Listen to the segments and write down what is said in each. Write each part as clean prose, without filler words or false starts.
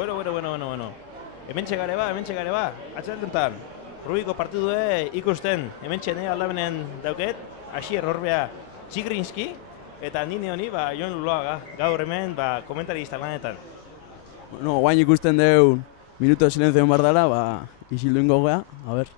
Bueno. Hemen txegare ba. Atxaldentan, Rubiko partidue ikusten, hemen txene aldabenen dauket, Asier Horbea Txigrinski, eta nine honi, Jon Luloaga, gaur hemen, komentarista lanetan. Bueno, guain ikusten deu minuto de silencio bar dala, isildu ingo gea, a ver.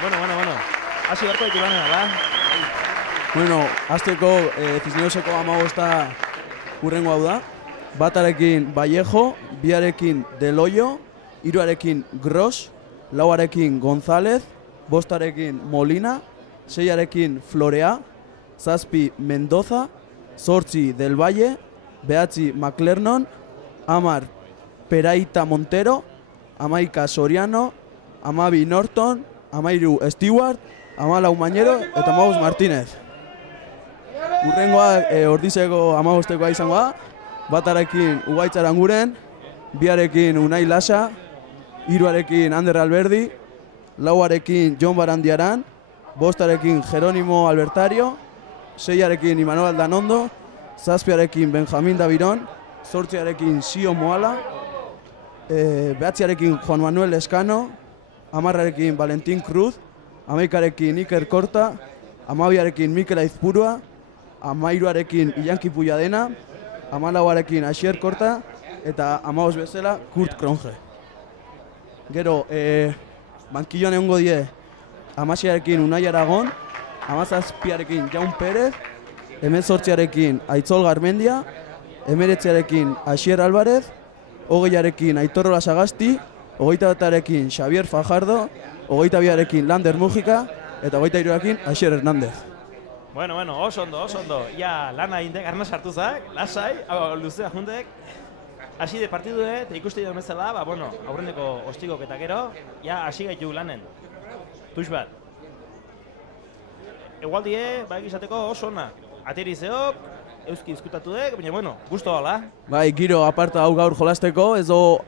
Bueno. Hasi beharko ditu lanen, ala? Bueno, azteko Cisneroseko 15 urrengo hau da. Batarekin Vallejo, biarekin Del Hoyo, hiruarekin Gros, lauarekin González, bostarekin Molina, seiarekin Florea, zazpi Mendoza, zortzi Del Valle, behatzi McLernon, 10 Peraita Montero, 11 Soriano, 12 Norton, 13 Stewart, 14 Mañero eta 15 Martínez. Urrengoa Ordizeko 15tekoa izango da, batarekin Ugaitz Aranguren, biarekin Unai Lasa, hiruarekin Ander Alberdi, lauarekin Jon Barandiaran, bostarekin Jerónimo Albertario, seiarekin Imanol Aldanondo, zazpiarekin Benjamín Daviron, zortziarekin Sio Moala, behatziarekin Juan Manuel Escano, 10arekin Valentín Cruz, 11arekin Iker Korta, 12arekin Mikel Aizpurua, 13arekin Iñaki Pulladena, 14arekin Asier Korta, eta 15 bezala Kurt Kronge. Gero, bankilloan egongo die 16arekin Unai Aragon, 17arekin Jaun Pérez, 18arekin Aitzol Garmendia, 19arekin Asier Álvarez, 20arekin Aitorrola Sagasti, 21arekin Xavier Fajardo, 22arekin Lander Mujika, eta 23arekin Asier Hernández. Bueno, oso ondo. Ja, lana indek, arna sartu zak, lasai, luzea jundek. Hasi de partidue, eta ikuste dut bezala, aurreneko ostigok eta gero, ja, hasi gaitu lanen. Tux bat. Egualdie, egizateko oso ona. Aterizeok, euski izkutatu dek, baina, gusto hala. Bai, giro aparta hau gaur jolasteko, ez do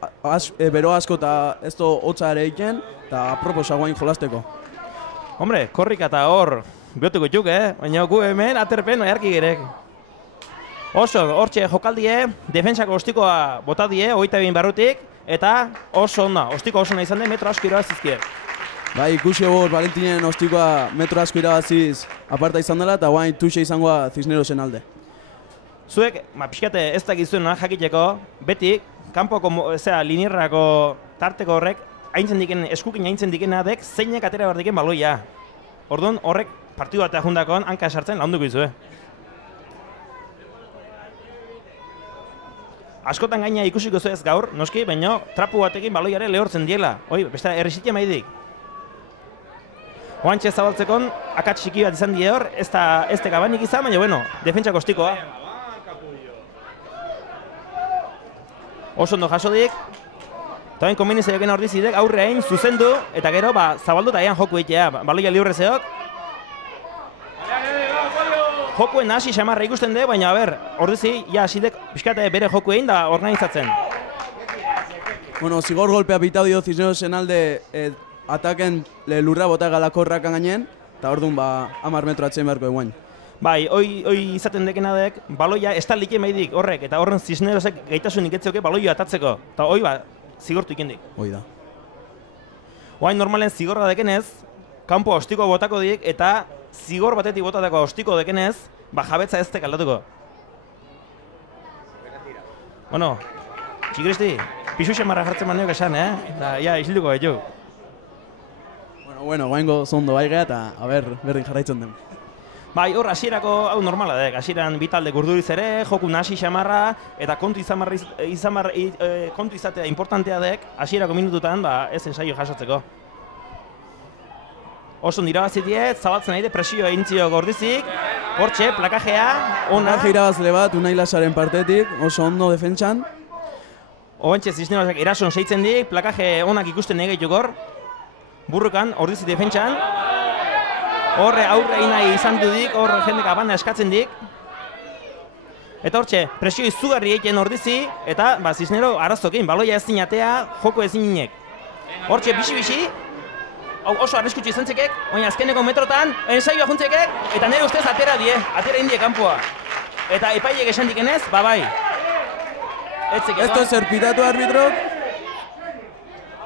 bero asko eta ez do hotza ere egiten, eta aproposa guain jolasteko. Hombre, korrika eta hor, bihoteko txuk, baina gu hemen aterpen oiarki gerek. Oso, hortxe jokaldie, defensako ostikoa bota die, 22 barrutik, eta oso onda, ostiko oso ona izan den metro asko irabazizkie. Bai, ikusi hor Valentinen ostikoa metro asko irabaziz aparta izan dela, eta guain tuxe izangoa Cisnerosen alde. Zuek, pixkate ez dakizuena jakiteko, beti, kanpoko, linierrako tarteko horrek, eskukin aintzen dikena dek, zeinek atera behar diken baloia. Orduan, horrek partidu batea jundakoan, hanka esartzen launduko izue. Askotan gaina ikusiko zuez gaur, noski, baina trapu batekin baloiare lehortzen diela. Beste, errezitia maidik. Oantxe zabaltzekon, akats txiki bat izan die hor, ez teka banik izan, baina, defentsak ostikoa. Oso ondo jasodik, eta bain konbinizio egin ordizidek aurre hain zuzendu, eta gero, zabaldu eta ean joku egitea, baloia liurrezeok. Jokuen hasi xamarra ikusten de, baina, ordizi, ja, hasidek pixkate bere joku egin da organizatzen. Bueno, zigor golpea pitau dio Cisnerosen alde ataken lurra bota galakorrakan gainen, eta orduan 10 metro atzen beharko eguain. Bai, hoi izaten dekenadek, baloia ez talike maidik horrek, eta horren Cisnerosek gaitasun iketzeoke baloia atatzeko. Eta hoi zigortu ikendik. Hoi da. Oain normalen zigorra dekenez, kanpo ostiko botako dik, eta zigor batetik botatako ostiko dekenez, jabetza ez tek aldatuko. Bueno, Txigristi, pixu xamarra jartzen maniok esan, Eta, isilduko gaitu. Bueno, guaingo zondo baigea eta, berdin jarraitzen den. Bai, hor, hasierako hau normala dek. Hasieran bi talde gurduriz ere, joku nasi xamarra, eta kontu izatea importantea dek, hasierako minututan, ez ensaio jasotzeko. Oso irabazitie, zabaltzen ari de presio egin zio Ordizik. Hortxe, plakajea, ona. Plakaje irabazle bat Unai Lasaren partetik, oso ondo defentsan. Oentxe Cisnerosak erason seitzen dik, plakaje onak ikusten egeituk hor. Burrukan, Ordizi defentsan. Horre aurre nahi izan dudik, horre jendek abana eskatzen dik. Eta hortxe, presio izugarri egiten Ordizi, eta Cisnero arazokin, baloia ezin atea, joko ezin inek. Hortxe, bixi-bixi, oso arriskutsu izan zekek, oina azkeneko metrotan, ensaioa juntzekek, eta nire ustez atera indie kanpoa. Eta epaiek esan dikenez, bai. Esto zerpitatu arbitrok.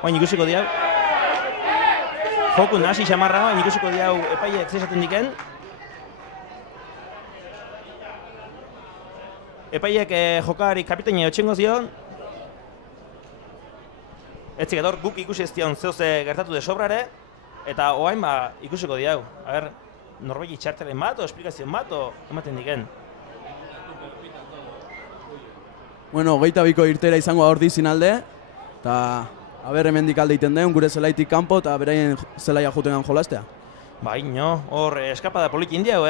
Oin ikusiko diau. Joku nasi xamarra, oin ikusiko diau epaiek zesaten diken. Epaiek jokari kapitaine otxengo zion. Etzik edor guk ikusi ez dion zeuze gertatu de sobrare. Eta oain ikusiko diau. A ber, norbegi txartelen bat, o esplikazioen bat, o ematen diken. Bueno, 22ko irtera izango Ordizin alde. Eta, aber hemendik alde iten den, gure zelaitik kanpo eta beraien zelaia jutenan jolastea. Baina, hor eskapada poliki indiau,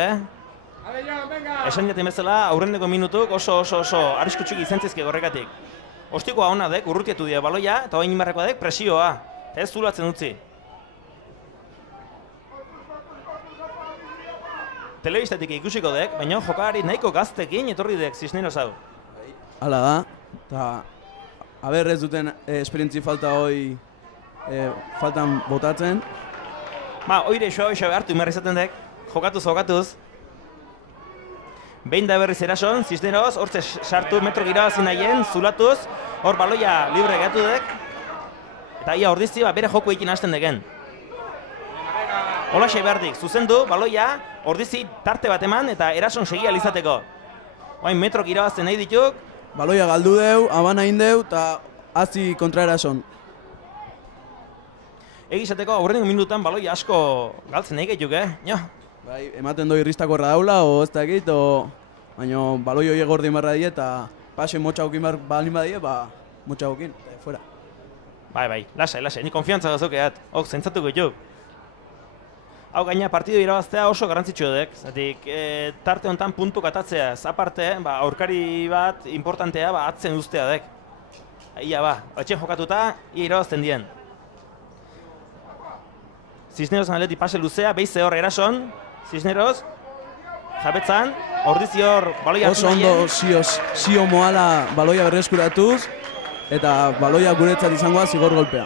Esan jaten bezala, aurrendeko minutuk oso arriskutsuk izan zizke gorrekatik. Ostikoa hona dek, urrutiatu dira baloia, eta oain inbarrekoa dek presioa. Eta ez zulatzen utzi. Telebistatik ikusiko dek, baina jokari nahiko gaztekin etorri dek Cisneros hau. Hala da, eta aber ez duten esperientzi falta hoi faltan botatzen. Oire xoa hartu imerri izaten dek, jokatuz. Behin da berriz erason, Cisneros, hortze sartu metro girabazin nahien, zulatuz, hor baloia libre gehatu dek. Eta ia Ordizi bere joko egin hasten deken. Olaxe behardik, zuzendu, baloia, Ordizi tarte bat eman eta erason segia izateko. Oain metro girabazten nahi dituk. Baloia galdu deu, abana indeu, eta hazi kontra erason. Egizateko, aurreneko minutan baloia asko galtzen nahi gehiuk, Bai, ematen doi irristako daula, o ez dakit, baina baloi horiek gordi marra die, eta pase motxaukin balin badie, motxaukin, fuera. Bai, lasai, ni konfiantza gazokeat, zentzatuko dituk. Hau gaina partidu irabaztea oso garrantzitsua dek, zatik tarte honetan puntuk atatzeaz, aparte, aurkari bat importantea atzen uztea dek. Ia etxen jokatuta, ia irabazten dien. Cisneros analeti pase luzea, behize hor erason, Cisneros, jabetzan, Ordizi hor baloia hartu nahien. Oso ondo zio moala baloia berreskuratuz, eta baloia guretzat izangoa zigor golpea.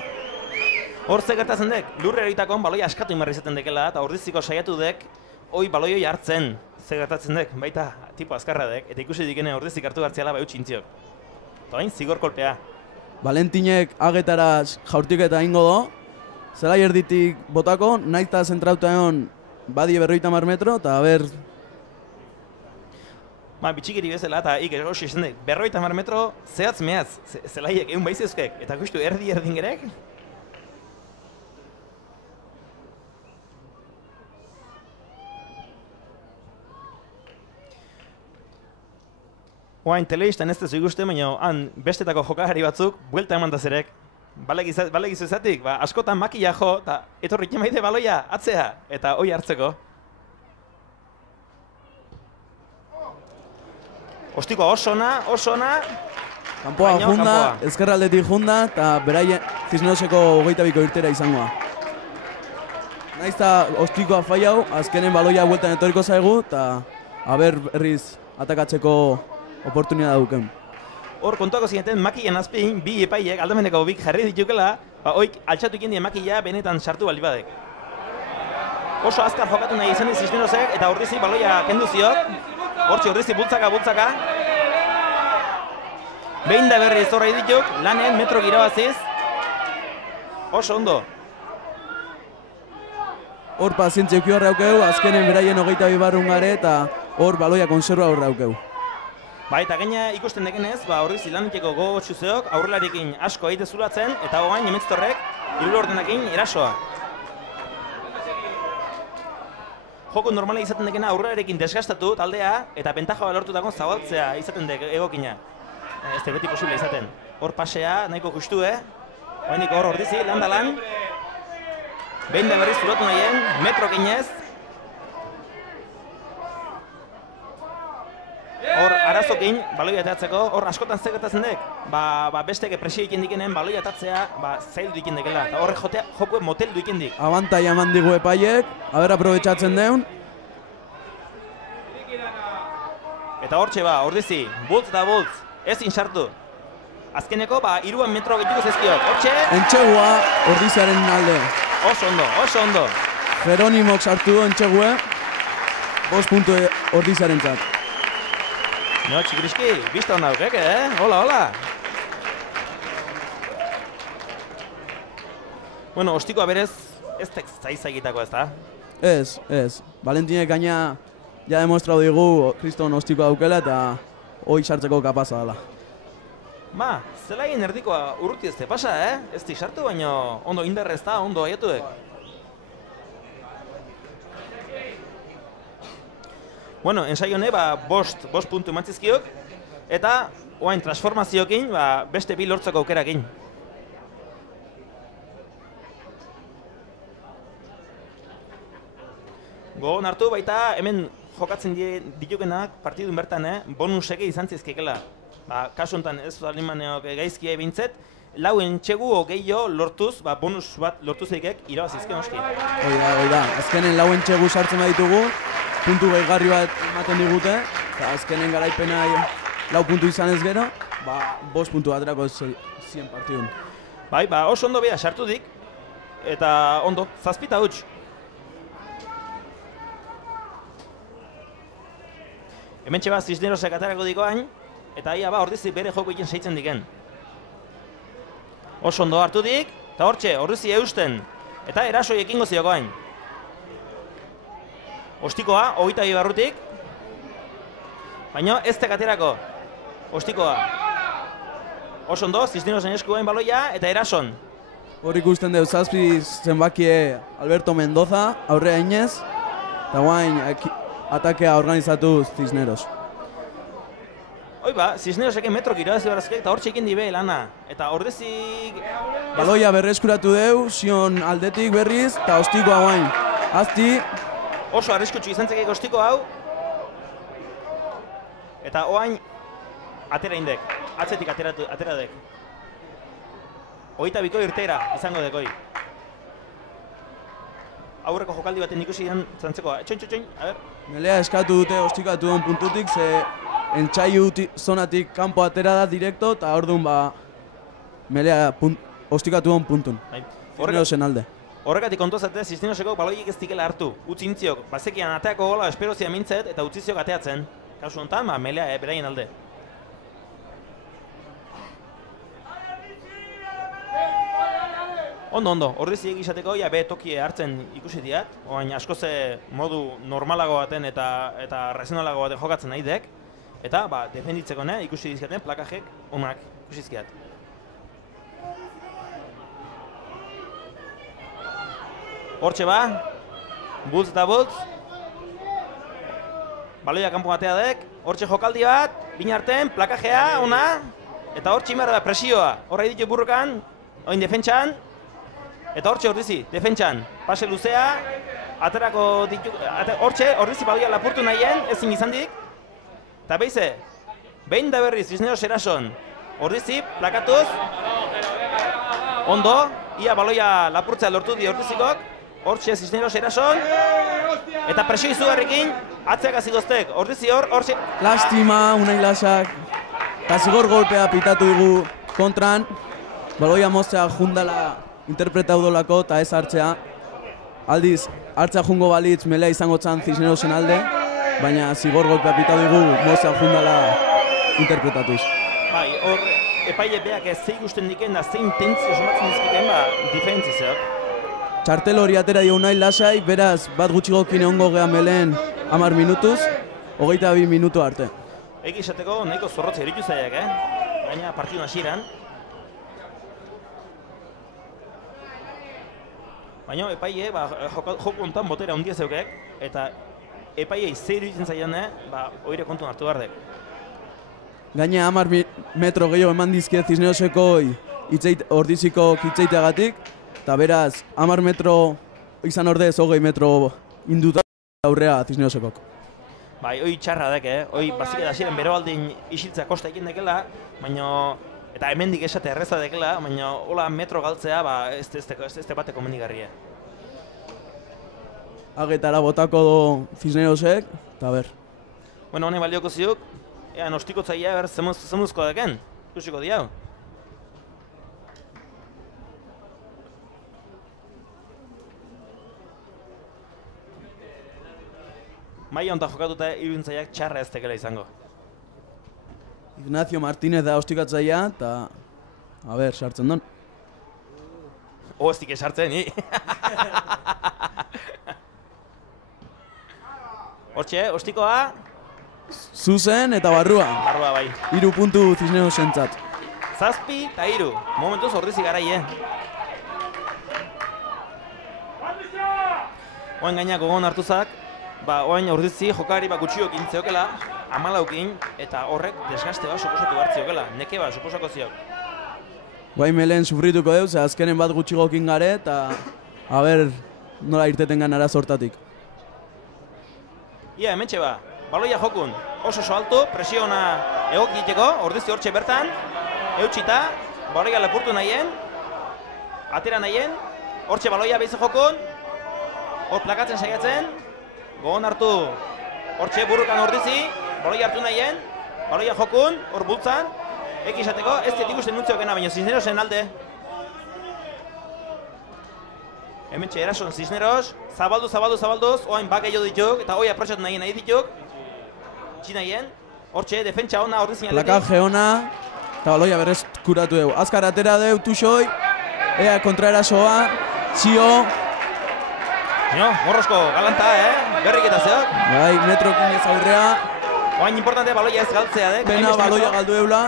Hor ze gertatzen dek, lurre eritakon baloia askatu inbarri izaten dekela, eta Ordiziko saiatu dek, baloi hoi hartzen, ze gertatzen dek, baita tipo azkarra dek, eta ikusi dikene Ordizik hartu gartziala bai utxintziok. Eta bain, zigor kolpea. Valentinek agetara jaurtik eta ingo do, zelai erditik botako, nahi eta zentrauta egon badie 50 metro, eta ber... Bitxikiri bezala eta oso izan dek, 50 metro zehatz mehaz, zelaiek egun baizizkek, eta justu erdin gerek. Oain telebistan ez dezu ikusten, baina han bestetako jokagari batzuk buelta eman da zerek. Balegizu ezatik, askotan makia jo, eta etorri maite baloia atzea, eta hoi hartzeko. Ostikoa oso ona. Kanpoa junda, ezkerraldetik junda, eta beraien Cisneroseko 22ko irtera izangoa. Naizta ostikoa fallau, azkenen baloia bueltan etorriko zaigu, eta aber berriz atakatzeko oportunidad duken. Hor kontuako zineten makian azpin, bi epaiek aldameneko bik jarri ditukela, hoik altxatu ikindien makia benetan sartu bali badek. Oso azkar jokatu nahi izan Cisnerosek, eta Ordizi baloia kendu ziok. Hortzi Ordizi bultzaka. Behin da berri ez horrei dituk, lanen metro girabaziz. Oso ondo. Hor pazientzia uki horre aukeu, azkenen beraien 22 barrun gare, eta hor baloia konserva horre aukeu. Eta gaina ikusten dekenez, Ordizi laneteko gogotxu zeok, aurrelarikin asko egite zulatzen, eta hogain emetztorrek, hiru ordenakin erasoa. Joko normala izaten dekena aurrelarekin desgastatu taldea, eta bentajoa lortutako zabaltzea izaten dek egokina. Ez da beti posible izaten. Hor pasea, nahiko justu, Oainik hor Ordizi, lan da lan. Behin da berriz zulotu nahien, metro ginez. Hor, arazokin, baloia atatzeko, hor askotan zegertatzen dek. Bestek presio ikin dikenen, baloia atatzea, zaildu ikin dekela. Eta horre jokue moteldu ikin dik. Abantai eman digu epaiek, haber aprobetxatzen deun. Eta hortxe ordizi, bultz eta bultz, ezin sartu. Azkeneko, 3 metro gehiago zezkiok, hortxe! Entxegua, ordiziaren alde. Oso ondo. Jeronimok sartu du entxegue, 5 puntu ordiziaren txat. No, txikriski, bizta hon daukek, Hola. Bueno, ostikoa berez, ez tek zaizagitako ez da? Ez. Valentinek gaina ja demostratu digu kriston ostikoa daukela eta hoi sartzeko kapaza dela. Zelaien erdikoa urruti ez te pasa, Ez di sartu, baino ondo indarra ez da, ondo aiatuek. Bueno, ensaio hone, 5 puntu emantzizkiok, eta oain transformazioekin, beste 2 lortzeko aukerakin. Gogon hartu baita, hemen jokatzen ditukenak partidun bertan, bonuseke izan zizkekela. Kasu honetan ez alimaneok gaizkia ebintzet, 4 entxegu gehiago lortuz, bonus bat lortu zeikek irabazizken oski. Oida, azkenen 4 entxegu sartzen baditugu, puntu gehigarri bat ematen digute, eta azkenen garaipena 4 puntu izan ez gero, 5 puntu baterako zien partidun. Oso ondo beha sartu dik, eta ondo, 7 huts. Hemen txeba Cisnerosek atarako dikoain, eta ia ordizi bere joko ikin seitzen diken. Oso ondo hartu dik, eta hortxe, ordizi eusten, eta erasoi ekingo ziokoain. Ostikoa, 22 barrutik, baina ez tekaterako. Ostikoa. Oso ondo, Cisnerosen eskuain baloia, eta erason. Hor ikusten deu, 7 zenbakie Alberto Mendoza, aurrea inez, eta guain atakea organizatu Cisneros. Cisnerosek metrok irabazi barazkek eta hor txekin dibe lana. Eta ordezik... Baloia berreskuratu deu, zion aldetik berriz, eta ostikoa guain. Azti. Oso arriskutsu izan zekek ostiko hau. Eta oain atera indek, atzetik atera dek. 22 irteira izango dekoi. Aurreko jokaldi baten ikusi den zantzekoa. Txoin, a ber. Melea eskatu dute ostikatu den puntutik, ze entxaiu zonatik kanpo atera da direkto, eta orduan Melea ostikatu den puntun. Cisnerosen alde. Horrekatik kontozate, Cisneroseko baloiek ez dikela hartu. Utzintziok, bazekian ateako gola esperozia mintzet eta utzitziok ateatzen. Kasu honetan, Melea beraien alde. Ondo, ordiziek izateko, be tokie hartzen ikusi diat, oain askoze modu normalago baten eta razionalago baten jokatzen nahi dek, eta defenditzeko ikusi dizkaten plakajek onak ikusi dizkiat. Hortxe bultz eta bultz, baloia kanpo batea dek, hortxe jokaldi bat, bine arten, plakajea, ona, eta hortxe imarra da presioa, horra ditu burrukan, oin defentsan, eta hortxe ordizi, defentsan, pase luzea, aterako ditu, hortxe ordizi baloia lapurtu nahien, ezin izan dik, eta behize, behin da berriz Cisneros erason, ordizi, plakatuz, ondo, ia baloia lapurtzea lortu di ordizikok, hortxe Cisneros erason, eta presio izugarrikin, atzeak azigoztek, ordizi hortxe... Lastima, unai lasak, eta zigor golpea pitatu dugu kontran, baloia moztea jundala interpretatu dolako eta ez hartzea. Aldiz, hartzea jungo balitz Melea izango txan Cisnerosen alde, baina zigor golpea pitatu dugu moztea jundala interpretatuz. Hor, epaile beak ez zein gusten diken da zein tentzio somatzen dizkiten, diferentzizeak. Txartel hori atera dio unai lasai, beraz, bat gutxigokin egongo geha Meleen 10 minutuz, 22 minutu arte. Egi esateko nahiko zorrotze eritu zaiak, Baina partidun hasieran. Baina epaile, joko honetan botera ondia zeukek, eta epailei zer iruditzen zaian, oire kontun hartu behar dek. Gaina 10 metro gehiago eman dizkiet Cisneroseko ordiziko kitzeiteagatik, eta beraz, 10 metro izan ordez 20 metro induta aurrea Cisnerosekok. Bai, hoi txarra dek, hoi bazik eta ziren bero baldin isiltzea kosta ekin dekela, baina eta hemendik esate erreza dekela, baina hola metro galtzea, ba, ez bate komendigarria. Agetara botako do Cisnerosek, eta ber. Bueno, honen balioko ziuk, ea nostikotzaia ber zemuzko deken, ikusiko diau. Maia honta jokatuta iruntzaiak txarra ez tekela izango. Ignacio Martínez da ostikatzaia, eta a ber, sartzen don. Ez dik esartzen, ni. Hortxe, ostikoa. Zuzen eta barrua. Barrua, bai. 3 puntu Cisnerosentzat. 7 eta 3. Momentuz ordizi garaie. Oain gaina gogon hartuzak, oain ordizi jokari gutxiok intzeokela, 14 eta horrek desgaste bat suposatu hartziokela. Neke bat suposako ziok. Guain melen sufrituko deuz, azkenen bat gutxigokin gare, eta a ber, nola irteten ganara sortatik. Ia, hementxe ba, baloia jokun, oso altu, presio ona egokiteko, ordizi hortxe bertan, eutxita, baloia lepurtu nahien, atera nahien, hortxe baloia behize jokun, hor plakatzen saiatzen, gogon hartu, hortxe burrukan ordizi, baloia hartu nahien, baloia jokun, hor bultzan, ekizateko, ez diet ikusten nuntzeokena, baina Cisnerosen alde. Hementxe erason Cisneros, zabalduz, oain bak gehiago dituk, eta hoi aprotxatu nahi dituk. Txinaien, hortxe, defentsa ona ordizien aldetik. Plakaje ona, eta baloia berrez kuratu dugu. Azkar atera dugu Tuxoi, ea kontraerasoa, Zio. Morrosko galanta, berrik eta zeok. Bai, metrokin ez aurrea. Oain importante baloia ez galtzea, Pena baloia galdu eula.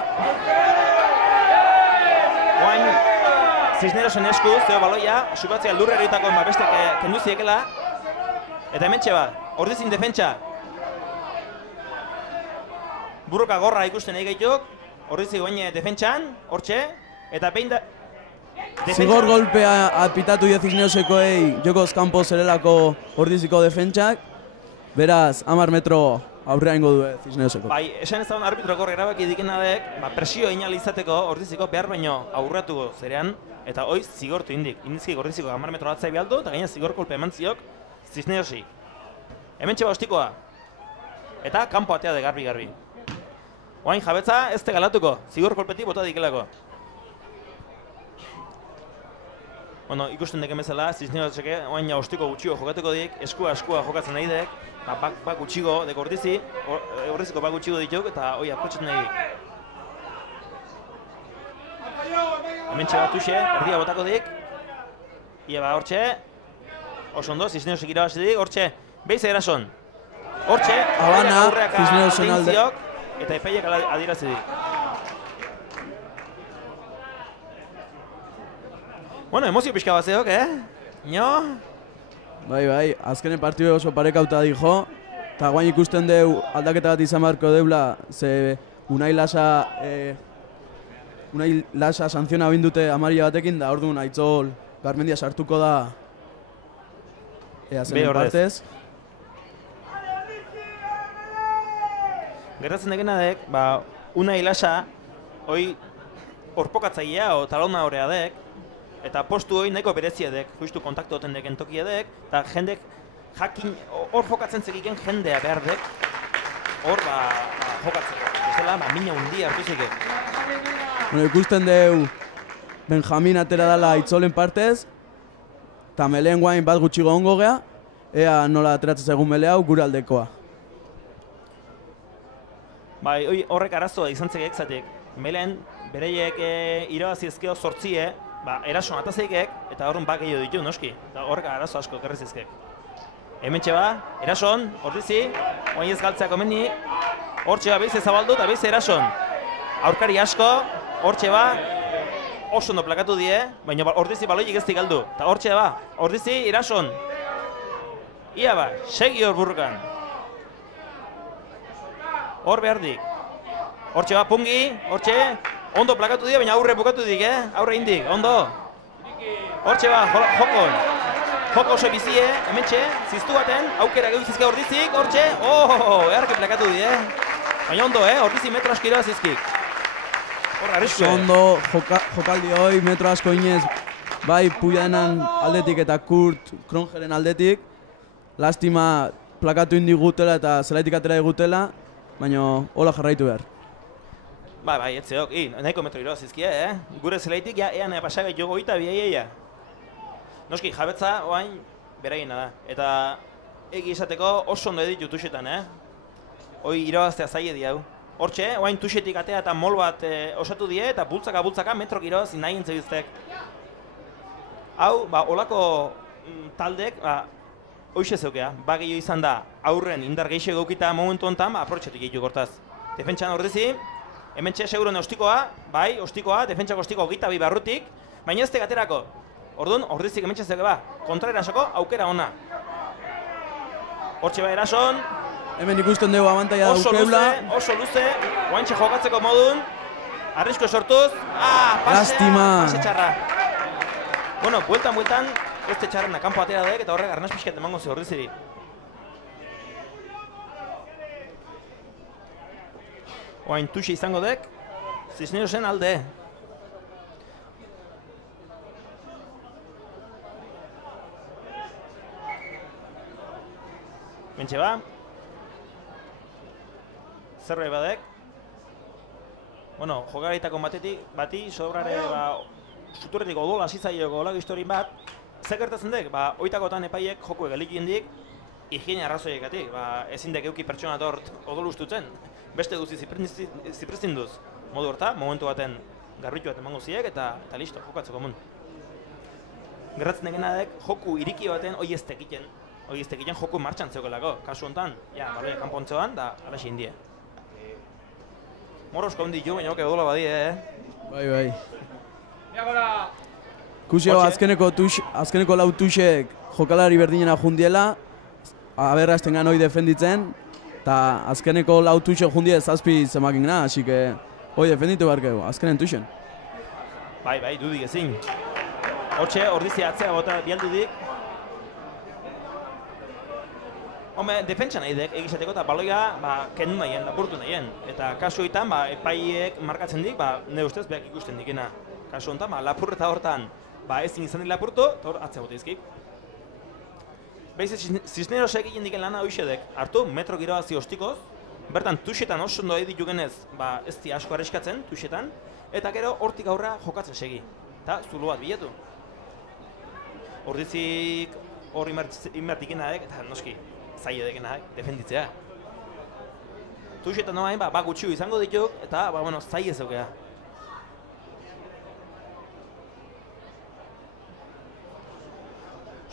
Oain Cisnerosen esku, zeo baloia, subatzea lurre eritako beste kenduziekela. Eta hementxe bat, ordizin defentsa. Burruka gorra ikusten nahi gaituk, ordizi goine defentsan, hortxe, eta behin da... Zigor golpea apitatu die Cisnerosekoei jokoz kanpo zerelako ordiziko defentsak. Beraz, 10 metro aurrea ingo du Cisneroseko. Bai, esan ez dagoen arbitroko erabaki dikena dek, presio inal izateko ordiziko behar baino aurratuko zerean, eta hoi zigortu indik. Indizki ordiziko 10 metro atzai behaldu, eta gaina zigor kolpe eman ziok Cisnerosi. Hemen txeba ostikoa. Eta kanpo atea de garbi. Oain jabetza ez te galatuko, zigor kolpetik bota dikelako. Bueno, ikusten deken bezala, Cisneroseke oain ostiko gutxiko jokatuko dik, eskua jokatzen nahi dek, bak gutxigo dek ordiziko bak gutxigo dituk, eta hoi aprotxetan nahi dik. Hemen txeba tuxe, erdia botako dik. Ia ba, hortxe. Oso ondo, Cisnerosek irabazidik, hortxe. Beiz erason. Hortxe, Habana, Cisnerosen alde. Eta epaiek adirazidik. Bueno, emozio pixka bat zeok, Nio? Bai, azkenen partidu oso parekauta dijo. Eta guain ikusten deu aldaketa bat izan beharko deula, ze Unai Lasa sanziona bindute amarilla batekin, da orduan Aitzol Garmendia sartuko da zenen partez. Gertatzen dekena dek, Unai Lasa, hoi orpokatzailea o talona horrea dek, eta postu hori nahiko berezia dek, justu kontaktu oten deken tokia dek, eta jendek jakin, hor jokatzen zekiken jendea behar dek, hor jokatzeko. Bestela, mina hundia hartu zekek. Bueno, ikusten deu Benjamin atera dala Aitzolen partez, eta meleen guain bat gutxigo ongo gea, ea nola ateratzen zaigun mele hau gure aldekoa. Bai, horrek arazoa izan zekek zatek, meleen bereiek irabaziezkeo sortzie, erason atazeikek, eta horren bak gehiago ditu, noski. Eta horrek arazo asko ekarrizizkek. Hemen txeba, erason, ordizi, oain ez galtzeako meni, hor txeba behize zabaldu eta behize erason. Aurkari asko, hor txeba, oso ondo plakatu die, baina ordizi baloiik ez galdu. Eta hor txeba, ordizi, erason. Ia ba, segi hor burrukan. Hor behar dik. Hor txeba, pungi, hor txe, ondo plakatu die, baina aurre bukatu dik, aurre indik, ondo. Hor txeba, jokon. Joko oso bizie, hementxe, ziztu baten, aukera gehu zizka Ordizik, hortxe, eharki plakatu di, Baina ondo, Ordizik metro asko irabazi zizkik. Hor, arrisku. Ondo, jokaldi hoi, metro asko inez, bai Puianan aldetik eta Kurt Krongeren aldetik. Lastima plakatu indigutela eta zelaitik atera digutela, baina hola jarraitu behar. Bai, etzeok, nahiko metro irabazi zizkia, Gure zelaitik, ean pasagai jogo eta biaia. Noski, jabetza, oain, beraiena da. Eta egi esateko oso ondo editu tuxetan, Hoi irabaztea zaie di hau. Hortxe, oain tuxetik atea eta mol bat osatu die eta bultzaka metrok irabazi nahi entzebiztek. Hau, olako taldek, hoxe zeukea, bagio izan da aurren indar gehiago gaukita momentu honetan, aprotxatu gehiago gortaz. Defentsan Ordizi, hementxe seguren ostikoa, bai, ostikoa, defentsako ostikoa gita bi barrutik, baina ez tegaterako. Orduan, Ordizik hementxe zeukea, kontra erasoko aukera ona. Hortxe bai erason, hemen ikusten dugu abantaia daukeula. Oso luze, oaintxe jokatzeko modun, arrisko sortuz, pase txarra. Bueno, bueltan, este txarren kanpo atera dek eta horrek arnaz pixket emango ze Ordiziri. Oain tuxe izango dek, Cisnerosen alde. Bentxe ba. Zerroi badek. Bueno, jogaritako bati, sobrare, suturretik odola zitzaioko olag historin bat. Zer gertatzen dek, oitakotan epaiek joku egelik jendik, higiene arrazoiekatik, ezin dek euki pertsona dort odol ustutzen. Beste duzi ziprezin duz. Modu horta, momentu baten garritu bat emango ziek eta listo, jokatzeko mun. Gertatzen degena dek, joku iriki baten hoi ez tekiten joku martxan zeukelako. Kasu honetan, baloia kanpontzean, da alaxi indie. Morrosko hondi jo, baina odola badie, Bai. Kusio, azkeneko lau tuxek jokalari berdinena jundiela, aberrazten gan hoi defenditzen, eta azkeneko lau tuxek jundie zazpi zemakin gana, así que hoi defenditu barkegu, azkenen tuxen. Bai, dudik ezin. Hortxe, Ordizi atzea bota bialdudik. Home, defentsa nahi dek egizateko eta baloia kendu nahien, lapurtu nahien. Eta kasu hoitan, epaiek markatzen dik, ne ustez beak ikusten dikena. Kasu honetan, lapurreta hortan, ezin izan dik lapurtu, eta hor atzea bota izkik. Behiz, Cisnerosek egin diken lana hoixedek, hartu, metro irabazi ostikoz, bertan tuxetan oso ondo editu genez, ez di asko arreskatzen, tuxetan, eta gero hortik aurra jokatzen segi. Eta zulu bat bilatu. Ordizik hor inbertikena dek, eta noski, zaila dekena defenditzea. Tuxetan noain, gutxiu izango dituk, eta, zaila zeukea.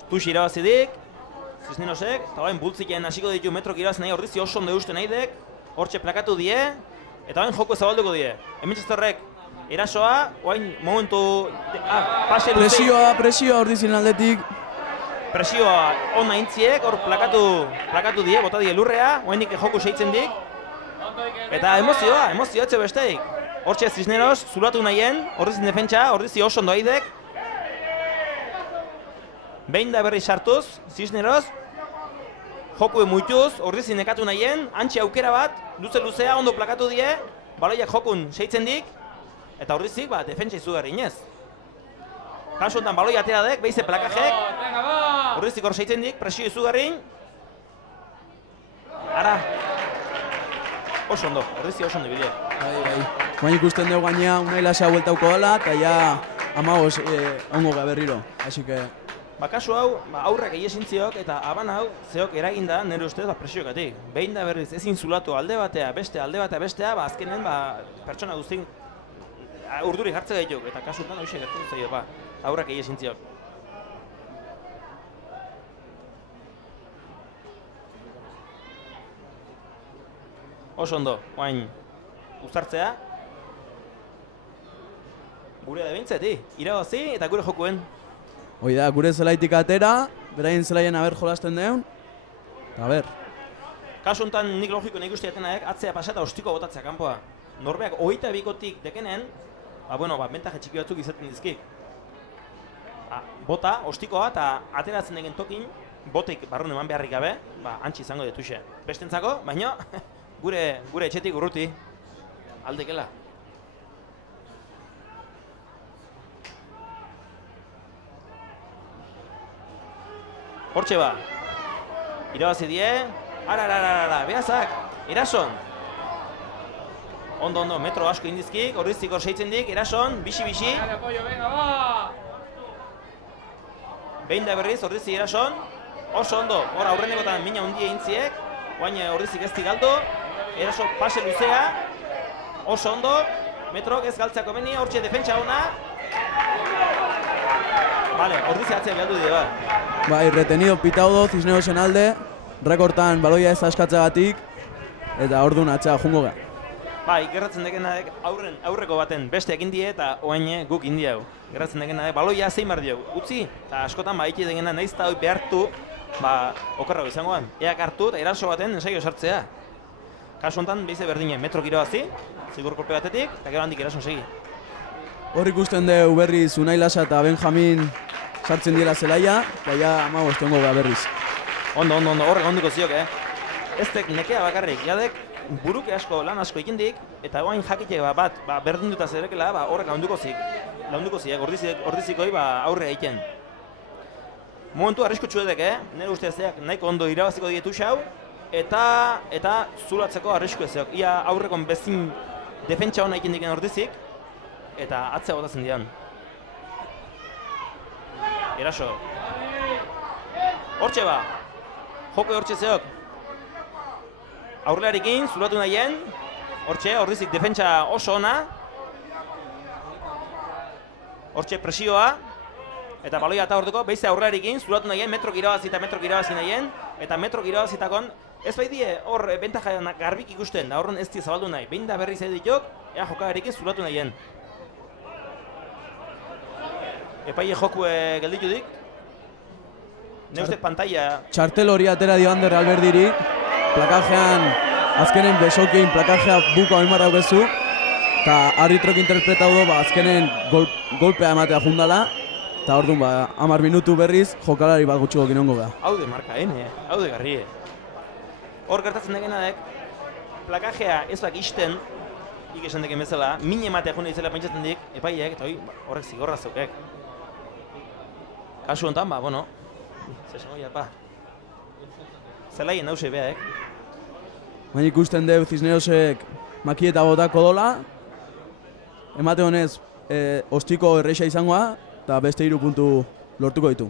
Tuxi irabazidik, Cisnerosek, eta bain bultzikean hasiko ditu metrok irabazi nahi Ordizi oso ondo eusten nahi dek, hortxe plakatu die, eta bain joko zabalduko die. Hementxezterrek erasoa, oain momentu... Presioa Ordizien aldetik. Presioa ona intziek, hor plakatu die, bota die lurrea, oainik joku seitzen dik. Eta emozioa etxe besteik. Hortxe Cisneros, zulatu nahien, Ordizien defentsa, Ordizi oso ondo haidek. Behin da berri sartuz, Cisneros, joku emuituz, Ordizien nekatu nahien, antxe aukera bat, luze-luzea, ondo plakatu die, baloiak jokun seitzen dik, eta Ordizik, defentsa izugarri inez. Kasu honetan baloi atera dek, behize plakajek, Ordizik hor seitzen dik, presio izugarri. Ara, oso ondo, Ordizi oso ondo bidea. Bai. Baina ikusten dugu gainea, unai lasea bueltauko dela, eta ja amagoz ongo berriro, así que... Kasu hau, aurrak egiesintziok eta aban hau zeok eraginda nire ustez presiokatik. Behin da berriz ezin zulatu alde batea, bestea, azkenen pertsona guztin urduri jartze gaituk, eta kasu honetan hoxe gertatu zaio, aurrak egiesintziok. Oso ondo, oain uzartzea. Gure da behintzeti, irabazi eta gure jokuen. Hoi da, gure zelaitik atera, beraien zelaien jolasten deun, eta ber. Kasu honetan nik logiko nahi guztiatenak atzea pasata ostiko botatzea kanpoa. Norbeak 22 dekenen, bentaje txiki batzuk izaten dizkik. bota, ostikoa, eta ateratzen degen tokin, botik barrun eman beharrik gabe, antzi izango detuxe. Bestentzako, baina, gure etxetik urruti, aldekela. Hortxe ba, irabazi die, ara, behazak, erason. Ondo, metro asko indizkik, Ordizik hor seitzen dik, erason, bixi. Behin da berriz, Ordizik erason, oso ondo, hor aurrenekotan mina hundia intziek, guain Ordizik ez galdu, eraso pase luzea, oso ondo, metrok ez galtzeako beni, hortxe defentsa ona. Vale, Ordizik atzea behaldu dira, Bai, retenido Pitaudo, Cisneosen alde, rekortan baloia ez askatzeagatik, eta orduan atzea jungo gara. Bai, gerratzen dekenak aurreko baten beste ekin die eta oain guk india hau. Gerratzen dekenak baloia zein bar dio, utzi, eta askotan haiti degena nahiz eta hoi behartu, okerrago izangoan. Eak hartu eta eraso baten ensaio sartzea. Kasu honetan, behize berdine, metro irabazi, zigur kolpe batetik, eta gero handik erason segi. Hor ikusten dugu berriz Unai Lasa eta Benjamin sartzen dira zelaia, eta ja amagoz tengo gara berriz. Ondo, horrek ondiko ziok, Eztek nekea bakarrik, jadek buruke asko, lan asko ikindik, eta oain jakite bat berdin duta zerekela, horrek launduko ziek, Ordizikoi aurre egiten. Momentu arriskutsu edek, nire ustezeak nahiko ondo irabaziko dietu xau, eta zulatzeko arrisku ezeok. Ia aurrekon bezin defentsa hona ikindiken Ordizik, eta atzea botatzen dian. Eraso. Hortxe ba, joko hortxe zeok. Aurrearekin, zulatu nahien, hortxe, Ordizik defentsa oso ona. Hortxe presioa, eta baloia eta horteko, behize aurrearekin, zulatu nahien, metrok irabazi nahien, eta metrok irabazitakon, ez baidie hor bentaja garbik ikusten, da horren ez die zabaldu nahi, behin da berriz editok, ea jokarekin zulatu nahien. Epaile joku gelditu dik. Ne uste pantalla... Txartel hori atera dio Ander Alberdiri, plakajean azkenen besokin plakajea buka oimarra bezu, eta arbitrok interpretau du azkenen golpea ematea jundala, eta orduan 10 minutu berriz jokalari bat gutxiko kinongo da. Haude marka haude garrie. Hor gertatzen degenadek, plakajea ezak isten, esan deken bezala, min ematea juna izela pentsatzen dik, epaileak, eta horrek zigorra zeukek. Kasu honetan, zesango japa. Zelaien nause beha, Baina ikusten deu Cisneosek makieta botako dola, emate honez ostiko erreixa izangoa, eta beste 3 puntu lortuko ditu.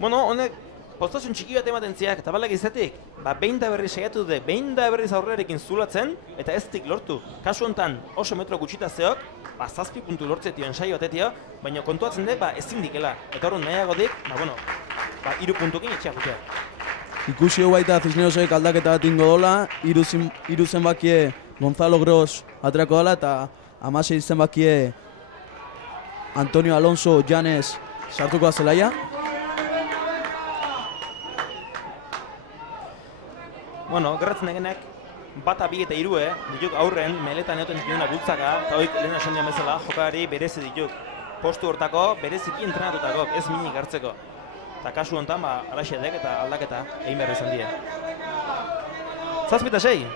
Honek postasun txiki bat ematen ziak, eta balak izatik, behin da berriz saiatu dute, behin da berriz aurrearekin zulatzen, eta ez dik lortu. Kasu honetan oso metro gutxita zeok, 7 puntu lortzetio ensaio batetio, baina kontuatzen dut, ezin dikela. Eta horren nahiago dik, 3 puntukin etxeak gutea. Ikusi hau baita Cisneosek aldaketa bat ingo dola, 3 zenbakie Gonzalo Gros aterako dela, eta 16 zenbakie Antonio Alonso Janez sartuko azelaia. Gerratzen degenek, bata 2 eta 3, dituk aurren, meletan eoten dituena bultzaka, eta hoik lehena esan dian bezala, jokalari berezi dituk. Postu hortako, bereziki entrenatutako, ez minik hartzeko. Eta kasu honetan, alaxe dek eta aldaketa egin behar izan die. 7 eta 6.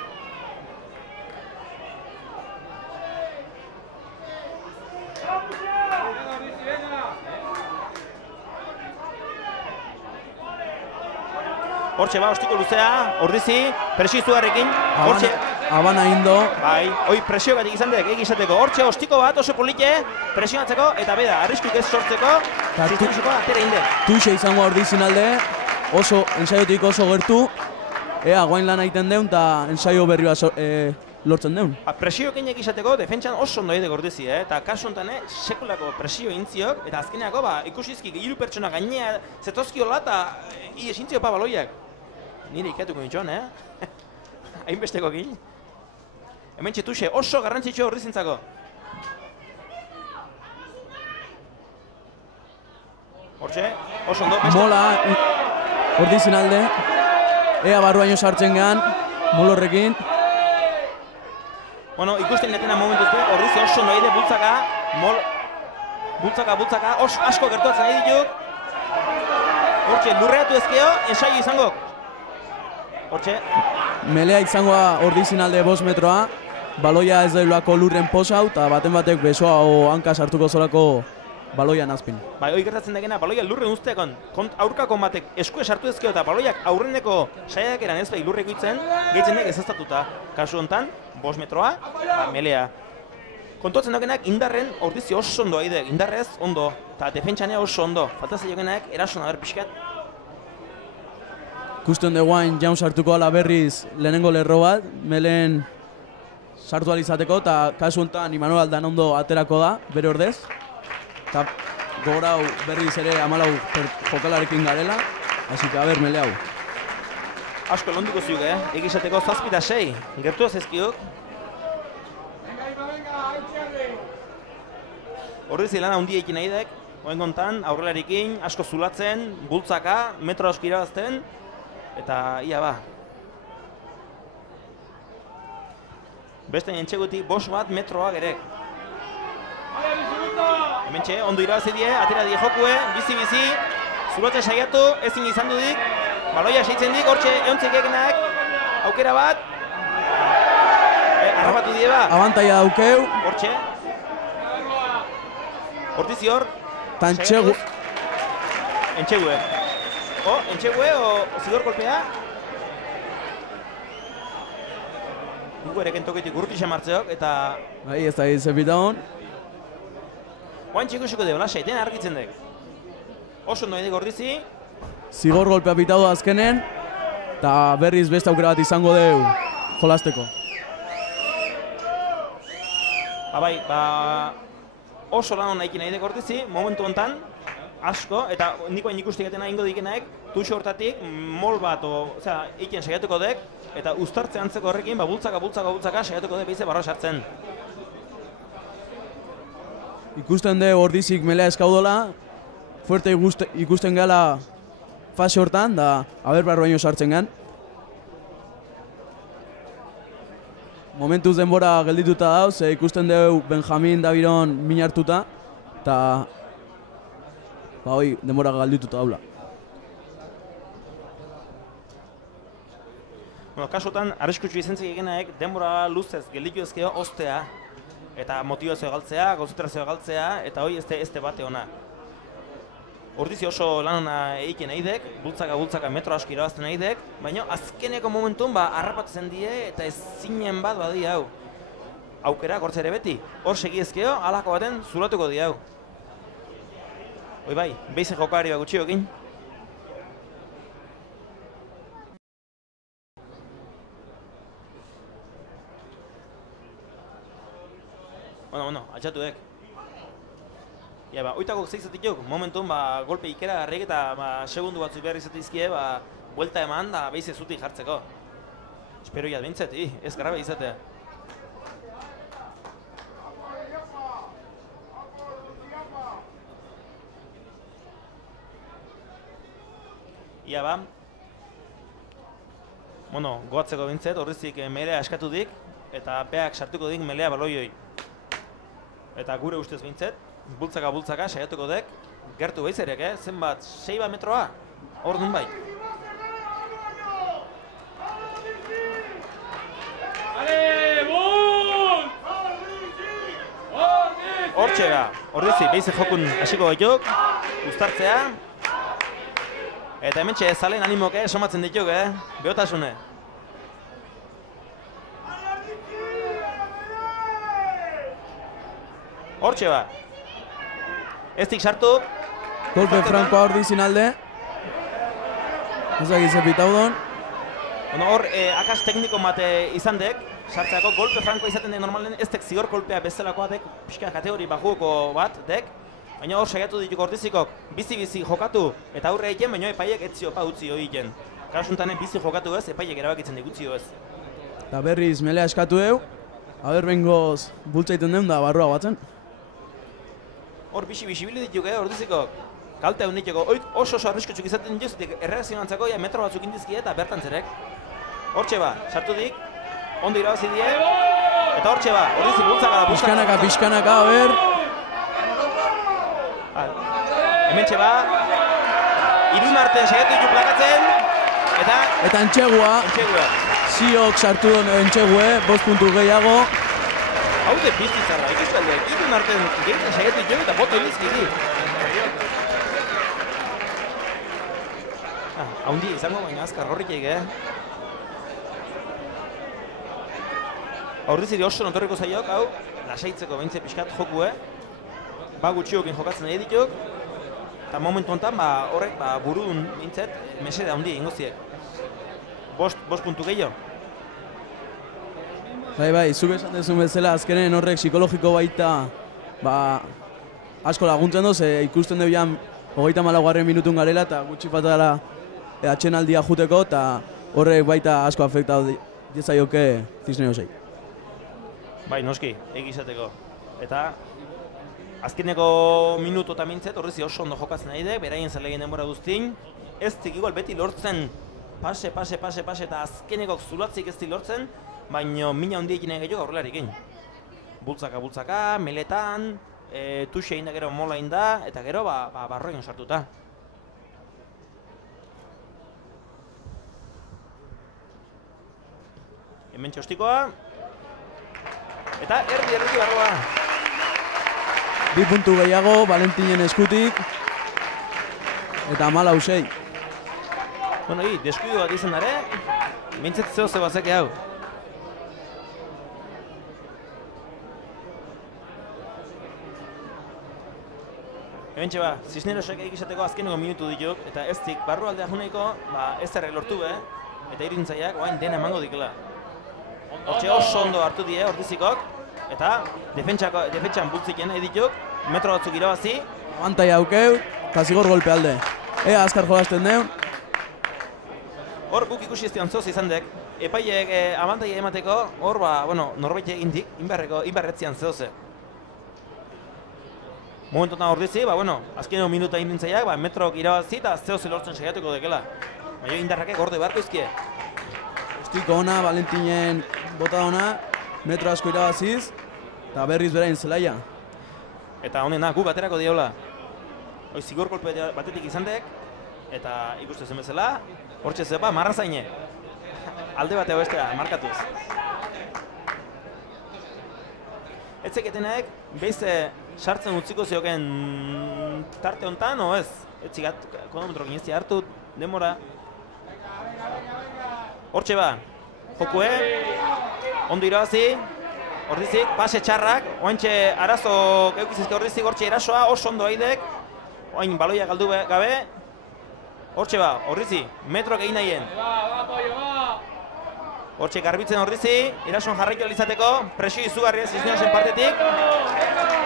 Hortxe ostiko luzea, Ordizi, presio izugarrekin, hortxe... Abana indo. Bai, hoi presio gatik izan dek, egizateko, hortxe ostiko bat oso polite, presionatzeko, eta beda, arriskuk ez sortzeko, zizturizeko atera indek. Tuxe izango Ordizin alde, oso, ensaiotik oso gertu, ea, guain lan egiten deun, eta ensaio berri bat lortzen deun. Presio keinek izateko, defentsan oso ondo edek Ordizi, eta kasu honetan, sekulako presio intziok, eta azkeneako, ikusizkik 3 pertsona gainea zetozkiola, eta iesintziok baloiak. Nire ikatuko nintxon, hainbesteko gil. Hemen txetuxe, oso garrantzitsu Ordizintzako. Hortxe, oso ondo. Mola, Ordizin alde. Ea barruaino sartzen gehan, molorrekin. Ikusten netena momentuzte, Ordizi oso ondo eide bultzaka, Bultzaka, asko gertuatzen nahi dituk. Hortxe, lurreatu ezkeo, ensaio izango. Hortxe. Melea izangoa ordizin alde 5 metroa. Baloia ez dailako lurren posau, eta baten batek besoa o hanka sartuko zolako baloian azpin. Bai, hori gertatzen degena, baloia lurren uzteakon, aurkako batek eskue sartu ezkeo eta baloiak aurreneko saiak eran ez bai lurreko itzen, gehitzen dek ezaztatuta. Kasu honetan, 5 metroa, Melea. Kontuatzen dagoenak indarren ordizi oso ondo aidek, indarrez ondo, eta defentsanea oso ondo. Faltazen dagoenak erason aber pixkat. Ikusten deguain jaun sartuko ala berriz lehenengo lerro bat, Meleen sartu alizateko, eta kasu honetan Imanol Aldan ondo aterako da, bere ordez. Eta gogorau berriz ere 14 jokalarekin garela, hasi que aber Mele hau. Asko londuko ziuk, egizateko 7-6, gertu ezkiuk. Ordizi lan handia ekin nahi dek, oen gontan, aurrelarikin, asko zulatzen, bultzaka, metro asko irabazten, eta ia ba. Beste entxegutik 5 bat metroa gerek. Hementxe, ondo irabazi die, atera die jokue, bizi-bizi, zulatzen saiatu, ezin izan dudik, baloia seitzen dik, hortxe, eontzik egenak, aukera bat, harrapatu die ba. Abantaia daukeu. Hortxe. Hortizi hor. Tantxegu. Entxegue. Entxegue o zigor kolpea. Dugu ere kentoketik urti martzeok eta... Bai, ez da izepita hon. Oain txikusuko deo, lasai, dena argitzen dek. Oso ondo edik ordizi. Zigor golpea pitadu azkenen, eta berriz beste aukera bat izango deu jolasteko. Bai, oso lan hona ikin nahi dek ordizi, momentu honetan, asko, eta nikoen ikusti gaten ingo dikenaek, tuxo hortatik, mol bat, iken saiatuko dek, eta uztartze antzeko horrekin, bultzaka saiatuko dek behize barra sartzen. Ikusten de ordizik Melea eskaudola, fuerte ikusten gala fase hortan, da aber barroaino sartzen gan. Momentuz denbora geldituta dauz, ikusten deu Benjamin Daviron min hartuta, eta hoi denbora geldituta daula. Kasutan, arriskutsu izentzik egenaek denbora luzez gelditu ezkeo ostea, eta motivazioa galtzea, konzentrazioa galtzea, eta hoi ez bate ona. Ordizi oso lan hona eiken nahi dek, bultzaka metro asko irabazten nahi dek, baina azkeneko momentun harrapatzen die eta ez zinen bat badi hau. Aukera gortza ere beti, hor segi ezkeo, halako baten zulatuko di hau. Hoi bai, behizen jokari bat gutxiokin. Bueno, altxatu dek. Ja, oitakok zeizatik jok, momentun, golpe ikera garrik eta segundu batzu behar izatizkie, buelta eman da behize zutik jartzeko. Espero jat bintzet, ez garrabe izatea. Ia ba. Bueno, goatzeko bintzet, horrezik Melea eskatu dik, eta beak sartuko dik Melea baloioi. Eta gure ustez bintzet, bultzaka saiatuko dek, gertu behizerek, zenbat, 6 metroa, hor dun bai. Hortxe ga, ordizi, behize jokun hasiko gaituk, uztartzea, eta hementxe zalen animok somatzen dituk, behotasune. Hortxe ba. Ez dik sartu. Golpe frankoa ordizin alde. Ez egize pitaudon. Hor, akas tekniko mate izan dek, sartzeako golpe frankoa izaten dek normalen, ez dek zigor kolpea bezalakoa dek, pixka kategori bajuko bat dek, baina hor saiatu dituk ordizikok bizi-bizi jokatu eta aurre egiten, baina epaiek ez ziopa utzi hori egiten. Kasuntanen bizi jokatu ez, epaiek erabakitzen digutzi ez. Eta berriz Melea eskatu deu, aber bengoz bultzaiten deun da barrua batzen. Hor bisi-bili dituk, ordizikok. Kalte hau niteko, oso arriskutsuk izaten dituzutik erreakzionantzako metro batzuk indizki eta bertan zerek. Hortxe ba, sartu dik, ondo irabazi die, eta hortxe ba, ordizi bultzaka da. Pixkanaka, aber. Hementxe ba, irun artean saiatu ditu plakatzen, eta entxegua. Ziok sartu duen entxegue, 5 puntu gehiago. Hau de piztizarra, ikusten dut, irun artean gehiagoan saiatu ditu eta boto elizkiki. Haundi izango baina azkar horrik egin, Aurriziri oso notorriko zaiok, hau, lasaitzeko beintze pixkat joku, Ba gutxiokin jokatzen nahi dituk, eta momentu honetan, horrek, burun bintzet, mesede handi ingoziek. 5 puntu gehiago. Bai, zuk esan dezun bezala, azkenen horrek psikologiko baita, asko laguntzen doz, ikusten dugu jan 34 minutun garela, eta gutxi fatala atxenaldia juteko, eta horrek baita asko afektatu diezaioke Cisneosei. Bai, noski, egizateko. Eta azkeneko minutu eta mintzet, horrezi oso ondo jokatzen nahi de, beraien zalegin denbora guztin, ez igual beti lortzen, pase, eta azkenekok zulatzik ez lortzen, baina mina handiekin gehiago aurrelarikin. Bultzaka, meletan, tuxe egin da gero mola egin da, eta gero barroen sartuta. Hemen txostikoa, eta erdi barroa. 2 puntu gehiago, Valentinen eskutik, eta 14. Bueno, deskuidu bat izan dara, mintzet zeo zebazeke hau. Hementxe ba, Cisnerosek egizateko azkeneko minutu dituk, eta ez zik barru aldea juneiko, ez errek lortu eta irintzaiak oain dena emango dikela. Hortxe oso ondo hartu die Ortizikok, eta defentsan bultziken nahi dituk, metro batzuk irabazi. Abantai haukeu, eta zigor golpe alde. Azkar jolazten deun. Hor guk ikusi ez zoz izan dek, epaiek abantai emateko, hor norbait egindik, inbarretzian zehoze. Momentotan Ortizi, azkeneko minuta innintzaiak, metrok irabazi eta zehoze lortzen saiatuko dekela. Baina indarrakek gorde beharko izkie. Estiko ona, Valentinen bota ona, metro asko irabaziz, eta berriz berain zelaia. Eta honena, gu baterako diola. Hoi zigor kolpe batetik izan dek, eta ikustu zen bezala, hortxe zepa, marrazaine. Alde bateo bestea, markatuz. Etzeketenek, behize sartzen utziko zioken tarte honetan, o ez? Etzigat, konometrokin ez hartu, denbora. Hortxe ba, jokue, ondo irabazi, Ortizik, pase txarrak, oaintxe arazo eukizizke Ortizik, hortxe erasoa, oso ondo haidek, oain baloia galdu gabe, hortxe ba, Ortizi, metroak egin nahien. Hortxe garbitzen Ortizi, erasoan jarraiko alizateko, presio izugarria Cisnerosen partetik,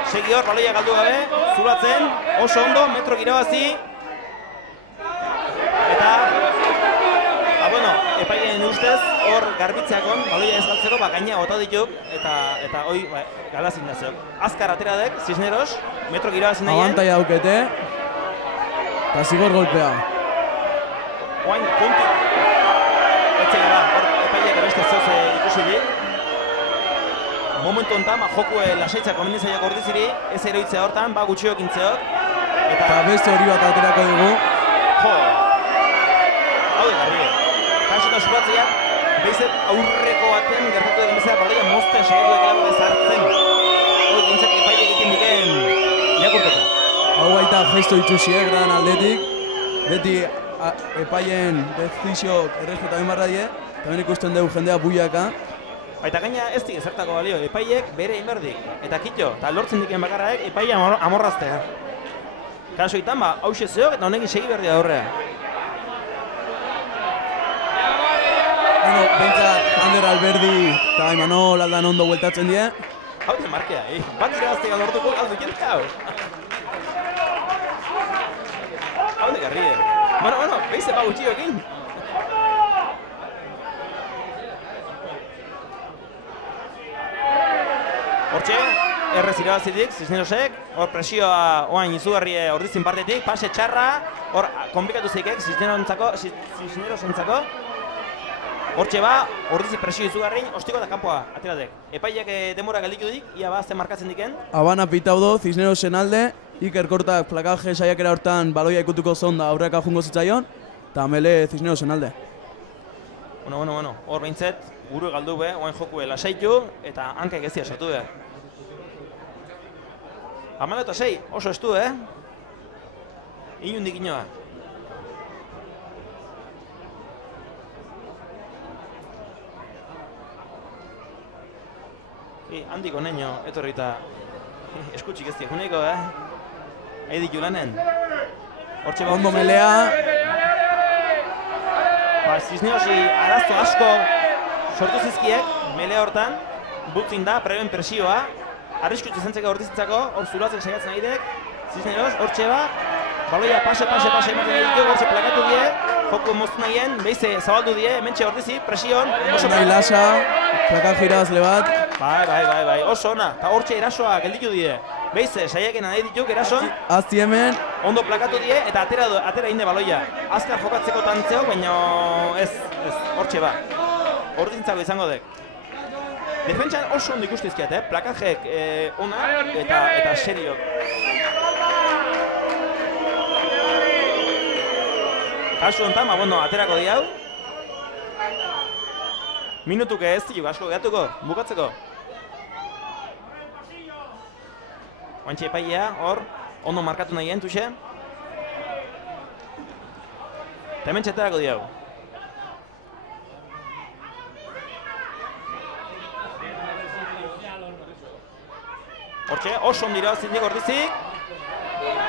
segi hor, baloia galdu gabe, zulatzen, oso ondo, metroak irabazi, eta epaien ustez, hor garbitzeakon, baloia ez galtzeko, gaina gota dituk, eta hoi galazin da zeok. Azkar atera dek, Cisneros, metro girabazin nahien. Abantai daukete, eta zigor golpea. Oain, kontu. Etzela da, hor epaiek beste zeoz ikusi dik. Momentu honetan, jokue lasaitzak komendizaiak Ortiziri, ez eroitzea hortan, gutxiok intzeok. Eta beste hori bat aterako dugu. Jo, hau de garri. Kasota supatzeak, behizet aurreko baten gertatu egin bezala baloia mozten segatu dekela bezartzen. Hoi gintzat epaile egiten diken irakurketa. Hau baita gesto itxusiek gran aldetik. Beti epaien dezizio errespeta inbarra die, eta ben ikusten dugu jendea buiaka. Baita gaina ez dik ezertako balio, epaiek bere inberdik. Eta kitxo, eta lortzen diken bakarraek epaia amorraztea. Kasoitan, hause zeok eta honekin segi berdi da horrea. Bentsat, Ander Alberdi eta Imanol aldan ondo bueltatzen die. Hau de markea, bat irabaztega lortuko galdu jentka hau. Hau de garrie. Bueno, beize gutxioekin. Hortxe, errez irabazitik, Cisnerosek, hor presioa oain izugarrie Ortizin partetik, pase txarra, hor konbikatu zeikek Cisnerosentzako. Hortxe ba, ordizi presio izugarrein, ostiko eta kanpoa, ateratek. Epaiak demora galditu dik, ia ba, zen markatzen diken. Habana pitaudo, Cisnerosen alde, Iker Kortak plakaje saiakera hortan baloia ikutuko zonda aurreka jungo zitzaion, eta mele Cisnerosen alde. Bueno, hor behintzet, buru galdu be, oain jokue lasaitu, eta hanka egezia sartu be. 16, oso estu, Inundik inoa. Handiko neño, etorrita eskutxik ez diakuneko, Edi Julanen. Hortxe ondo melea. Cisnerosi arazo asko sortu zizkiek, mele hortan, bultzin da, preben presioa, arriskutze zentzeko hortizitzako, hor zulatzek saiatzen nahi Cisneros, hortxe ba, baloia pase ematen ditu, hortxe plakatu die, joku moztu nahien, behize zabaldu die, hementxe hortizi, presion. Nahi lasa, plakaje irazle bat. Bai, oso ona, eta hortxe erasoa gelditu die. Behize, saiakena nahi dituk erason. Azti hemen. Ondo plakatu die, eta atera inde baloia. Azkar jokatzeko tantzeo, baina ez, hortxe ba. Hortintzako izango dek. Defentsan oso ondo ikustizkiat, plakajek ona eta seriok. Kasu honetan, aterako di hau. Minutuke ez diuk asko gehatuko, bukatzeko. Oantxe epailea, hor, ondo markatu nahi entuxe. Eta hemen txeterako di hau. Hortxe, oso ondira zindik ordizik.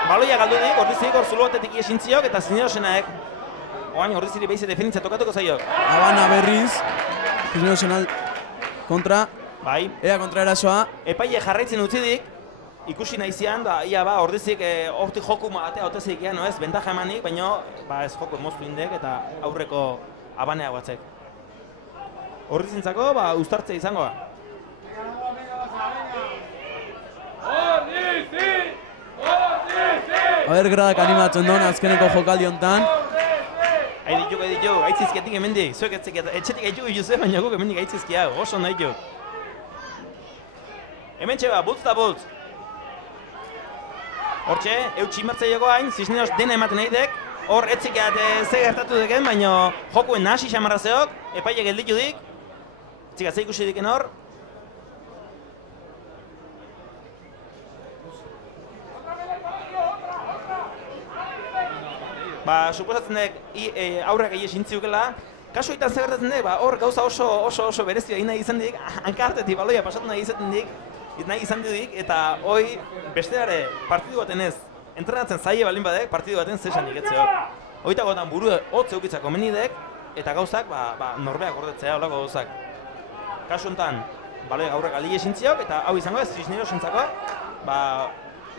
Baloia galdu dik, ordizik, hor zuluatetik iesintziok eta Cisnerosenaek. Oain ordiziri behize defenitza tokatuko zaiok. Habana berriz, Cisnerosen kontra. Bai. Ea kontra erasoa. Epaile jarraitzen utzidik, ikusi nahi zian, ia ba, ordizik hortik joku atea otezik ean, ez, bentaja emanik, baina ez joku moztu indek eta aurreko abanea batzek. Ordizintzako, uztartzea izangoa. Aber gradak animatzen duen azkeneko jokaldi honetan. Dituk, aitzizketik emendik, zuek etxetik aitzuk ikuze, baina guk emendik aitzizkia, oso nahi juk. Hemen txeba, bultz da bultz. Hortxe, eutxi martzaioko hain, Cisneros dena ematen nahi dek, hor etzikeat ze gertatu deken, baina jokuen nahasi xamarrazeok, epaile gelditu dik, etzikatze ikusi diken hor. Suposatzen dek aurrak egie sintziukela, kasu egiten ze gertatzen dek, hor gauza oso berezioa nahi izan dik, hankartetik baloia pasatu nahi izan dik, eta hoi besteare partidu baten ez, entrenatzen zaie balin badek, partidu baten zesan iketzeok. Hoitako gotan buru hotz eukitzako menidek, eta gauzak norbeak gordetzea olako gauzak. Kasu honetan, baloia aurrak aldi esintziok, eta hau izango ez, Cisnerosentzako,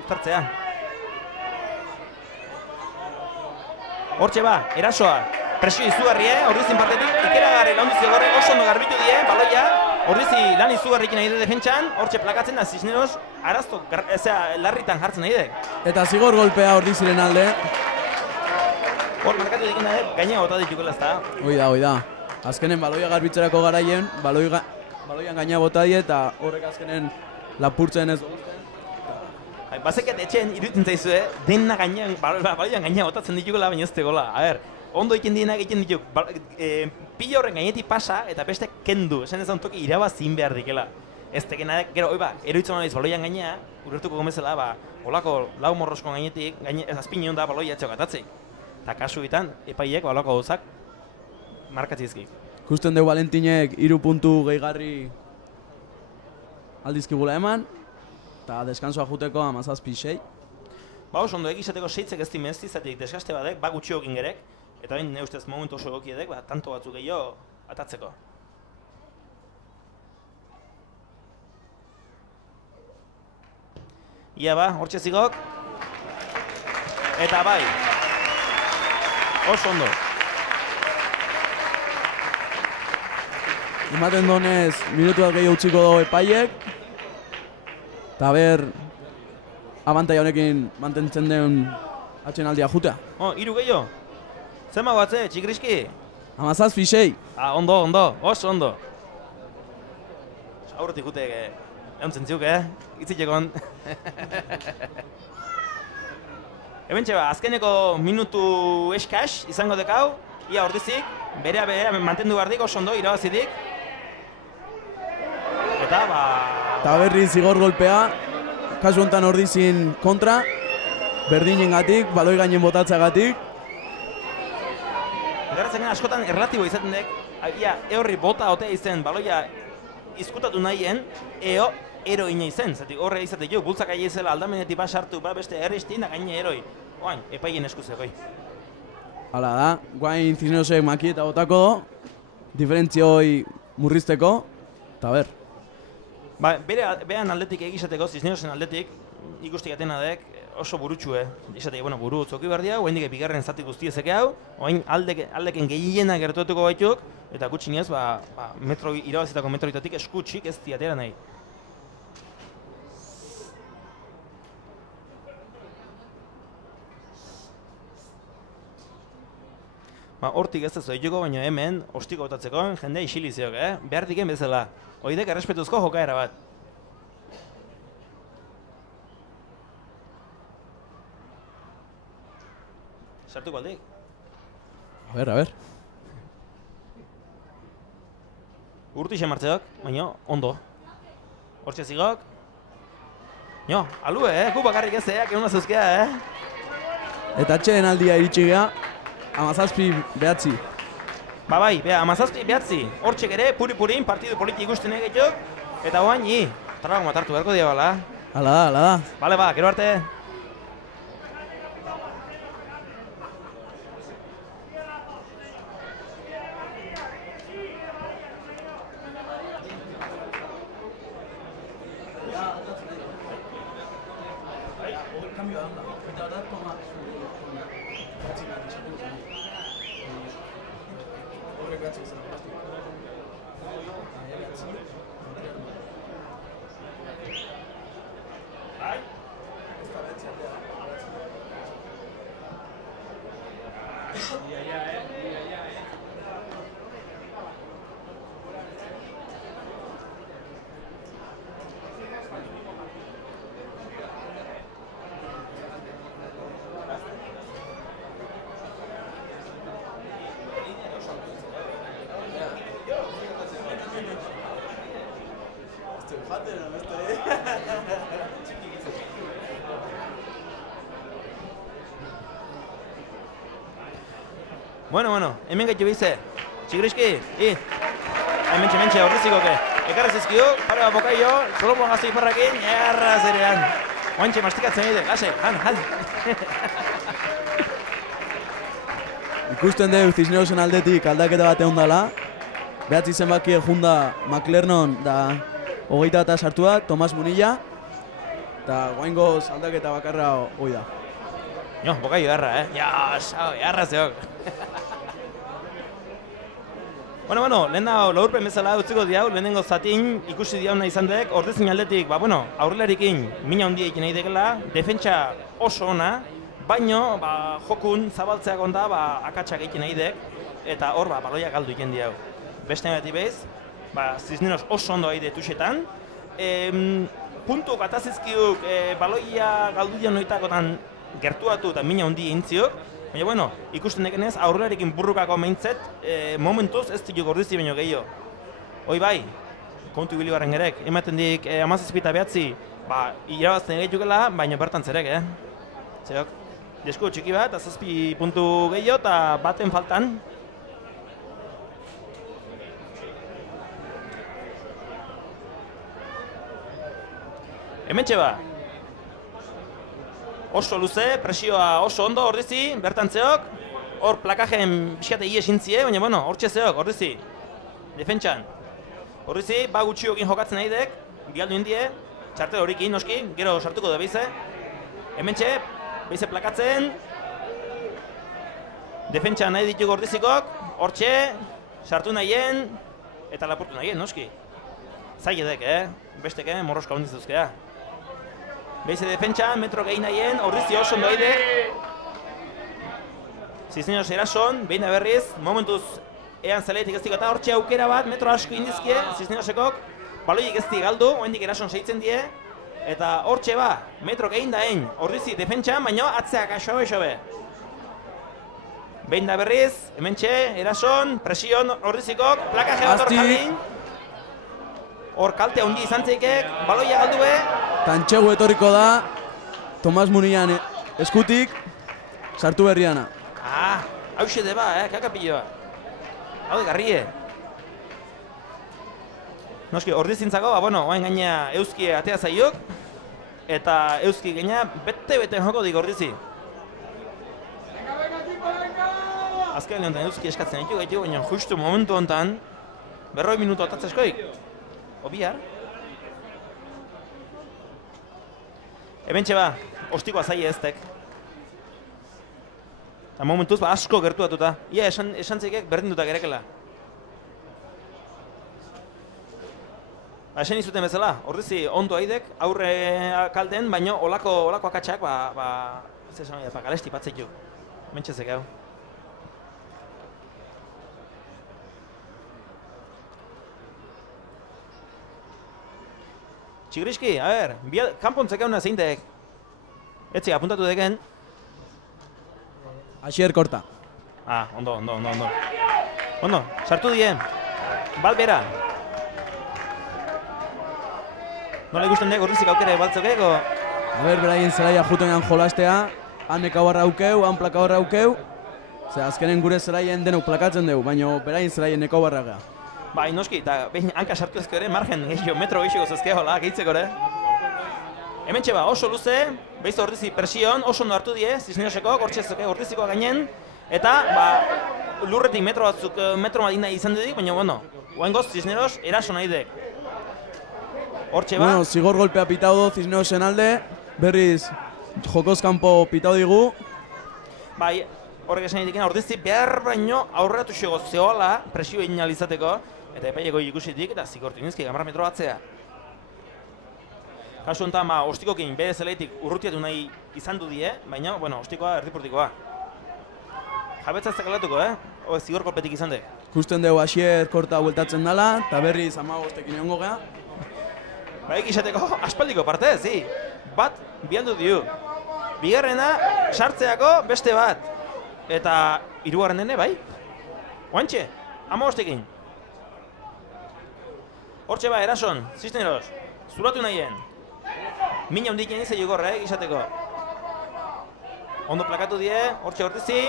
uztartzea. Hortxe ba, erasoa, presio izugarri, ordizin partetik, ikeragarri laundizi gorrek oso ondo garbitu die, baloia, ordizi lan izugarrik nahi de defentsan, hortxe plakatzen da Cisneros, arazto, larritan jartzen nahi de. Eta zigor golpea ordiziren alde. Hor markatu dikena gaina bota ditukela ez da. Hoi da. Azkenen baloia garbitzerako garaien, baloian gaina bota die eta horrek azkenen lapurtzen ez dut. Bazeket etxen iruditzen zaizu, dena gainean, baloian gaina botatzen ditukela, baina ez tegola. Ondo egiten dienak egiten dituk, pila horren gainetik pasa eta beste kendu, esan ez da toki irabazin behar dikela. Ez tekena, gero, eroitzen naiz baloian gainea, urertuko gomezela, olako lau morrosko gainetik, azpin egon da baloia etxokatatzei. Eta kasu bitan, epaiek baloko gauzak markatzizkik. Kusten dugu Valentinek 3 puntu gehigarri aldizkigula eman, eta deskansoa juteko 17-6. Oso ondo egizateko 6 ez dimez izatik deskaste badek, gutxiokin gerek, eta bain ne ustez momentu oso egokiedek, tanto batzuk gehiago atatzeko. Ia hortxe zigok. Eta bai. Oso ondo. Ematen donez, minutu bat gehiago utziko dugu epaiek. Eta abantaia honekin mantentzen den atxenaldia jutea. 3 gehiago. Zema batze, txikriski? 17 sei. Ondo, oso ondo. Aurretik gute euntzen ziuk, itzitekon. Hementxe azkeneko minutu eskas izango dekau, ia ordizik, berea mantendu behar dik, oso ondo, irabazidik. Eta berri zigor golpea, kasu honetan ordizin kontra, berdinengatik, baloi gainen botatzagatik. Geratzen askotan erlatibo izaten dek, horri bota otea izen, baloia izkutatu nahien, eroina izen, zatik horre izatek jo, bultzak aia izela aldamenetik basartu, beste errestin, da gaine eroi. Oain, epaien eskuzekoi. Hala da, guain Cisnerosek makieta botako do, diferentzioi murrizteko, eta ber. Behan aldetik egizateko, Cisnerosen aldetik, ikusti gatena dek, oso burutxue. Izateke, buru tzoki behar diau, oain dike bigarren zati guztiezeke hau, oain aldeken gehiena gertuatuko baituk, eta gutxinez, irabazitako metroitatik eskutxik ez diatera nahi. Hortik ez ez doituko, baina hemen, ostiko botatzeko, jendea isiliziok, behar diken bezala. Oidek errespetuzko jokaera bat. Sartuko aldik? A ber. Urtixe martzeok, baina ondo. Hortxe zigok. Alue, gu bakarrik ez, keuna zeuzkea, Eta txeden aldia iritsi geha, 17-9. Bai, 17-9. Hortxek ere, puri-purin, partidu politik ikusten egituk, eta oain, trabago matartu beharko dira, bala. Hala da. Bale, gero arte. Bueno, hemen gaitu bize. Txigriski, hementxe horrizikoke. Ekarra zizkidu, para bokaio, solomoan gazte iparrakin, erra zerean. Oantxe mastikatzen egite, gase, han. Ikusten dugu Cisnerosen aldetik aldaketa bat egon dela. Behatzi zenbaki junda McLernon da 21 eta sartua, Tomas Munilla. Eta guaingoz aldaketa bakarra hoi da. Bokaio erra, erra zeok. Bueno, lehen da laurpen bezala utziko diau, lehenengo zatin ikusi diauna izan dek, ordezin aldetik, aurrelarikin mina handia egin nahi dekela, defentsa oso ona, baino, jokun zabaltzeak onda, akatsak egin nahi dek, eta hor, baloia galdu egin diau. Beste beti behiz, Cisneros oso ondo egin detuxetan, puntu katazizkiuk baloia galdu dian noitakotan gertuatu eta mina handia intziok, baina, ikusten dekenez, aurrelarekin burrukako meintzet, momentuz ez ditu gordizi baino gehiago. Hoi bai, kontu ibili barren gerek, ematen dik 17-9, irabazten egitukela, baina bertan zerek, Zerok, desku txiki bat, 7 puntu gehiago eta baten faltan. Hementxe oso luze, presioa oso ondo, ordizi, bertan zeok, hor plakajen biskate iesintzie, baina, hortxe zeok, ordizi, defentsan. Ordizi, gutxiokin jokatzen nahi dek, bialdu indie, txartel horikin, noski, gero sartuko da behize. Hementxe, behize plakatzen, defentsan nahi ditugu ordizikok, hortxe, sartu nahien, eta lapurtu nahien, noski. Zaidek, besteke, morroska hondizuzkea. Behize defentsan, metro gehi nahien, ordizi oso ondo aide. Cisneros erason, behin berriz, momentuz ean zaleetik ez eta hortxe aukera bat, metro asko indizkie, Cisnerosekok, baloiek ez galdu, oendik erason seitzen die, eta hortxe ba, metro egin da egin, Ordizi defentsan, baina atzeak asobe. Behin da berriz, hementxe, erason, presion, Ordizikok, plakaje bat hor jardin. Hor kalte handi izan zeikek, baloia galdu be. Tantxegu etorriko da, Tomas Munian eskutik, sartu berriana. Hauxe deba, kakapilloa. Hau de garrie. Noski, Ordizintzako, oain gaina Euski atea zaiok, eta Euski gaina bete joko dik Ordizi. Azken lehontan Euski eskatzen ditu gaitu, baina justu momentu hontan, 40 minutu atatzeskoik. Obiar. Hementxe ba, ostikoa zaie eztek. Eta momentuz asko gertuatuta. Ia esan zeikek berdinduta gerekela. Esan izuten bezala, Ordizi ondo haidek, aurre kalden, baina olako akatsak, galesti patzeitu. Hementxe zekau. Txigriski, a ber, kanpontzek euna zein dek. Etzi, apuntatu deken. Asier Korta. Ondo. Ondo, sartu dien. Balbera. Nola ikusten dek, Ordizik aukere baltzokeko? A ber, beraien zelaia jutenean jolastea. Han ekabarra aukeu, han plakabarra aukeu. Azkenen gure zelaien denok plakatzen dugu, baina beraien zelaien ekabarra gea. Bai, noski, eta behin hanka sartu ezko ere, margen metro gehiago zezke, hola, gehitzeko ere. Hementxe ba, oso luze, behiz Ordizi presion, oso ondo hartu die, Cisnerosekok, Ordizikoa gainen, eta lurretik metro madina izan dudik, baina, bueno, oaingoz Cisneros eraso nahi dek. Hortxe ba. Bueno, zigor golpea pitau do Cisnerosen alde, berriz jokoz kanpo pitau digu. Bai, horrek esan ditik, Ordizi behar baino aurreratu xego zehoala presio egin alizateko, eta epaileko ikusitik, eta zigortu inizki, 10 metro batzea. Kasu honetan, ostikokin bere zeleitik urrutiatu nahi izan du die, baina, bueno, ostikoa erdipurtikoa. Jabetzaztek aldatuko, zigor kolpetik izan dek. Kusten dugu Asier Korta bueltatzen dela, eta berriz 15 egongo gea. Baik izateko, aspaldiko parte, zi. Bat, bialdu diu. Bigarrena, sartzeako beste bat. Eta, hirugarren dene, bai? Oantxe, 15ekin. Hortxe ba, erason, Cisneros, zuratu nahien. Mina hundik egin zei jugorra, izateko. Ondo plakatu die, hortxe Ordizi.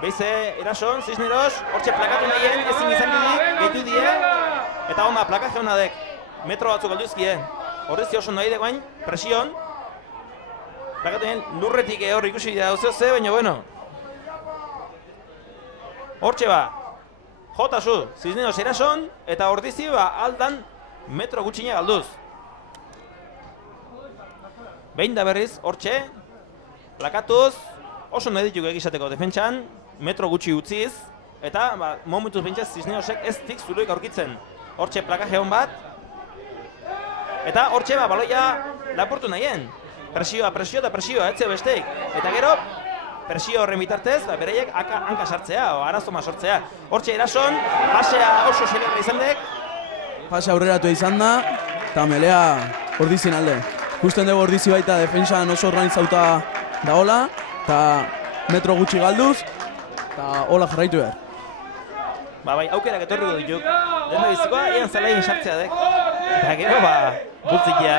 Beize, erason, Cisneros, hortxe plakatu nahien, ezin izan dudik, gehitu die. Eta onda, plakaje hona dek. Metro batzuk alduzkie. Ordizi oso nahi dek bain, presion. Plakatu nahien, lurretik hor ikusi dira ze, baina bueno. Hortxe ba, jota zu, Cisneros erason, eta Ordizi aldan metro gutxina galduz. Behin da berriz, hortxe, plakatuz, oso nahi dituk egizateko defentsan, metro gutxi utziz, eta momentuz bintzaz Cisnerosek ez dik zuruik aurkitzen. Hortxe plakaje hon bat, eta hortxe baloia lapurtu nahien. Presioa, etzeo besteik. Eta gero, presio horren bitartez, bereiek hanka sartzea, o arazoma sortzea. Hortxe erason, pasea oso xelegra izan dek. Pase aurreratu izan da, eta melea Ordizin alde. Kusten dugu Ordizi baita defensan oso organizauta daola, eta metro gutxi galduz, eta hola jarraitu behar. Bai, aukerak etorriko dituk. Denda bizikoa, ean zalein sartzea dek. Eta gero, bultzikia.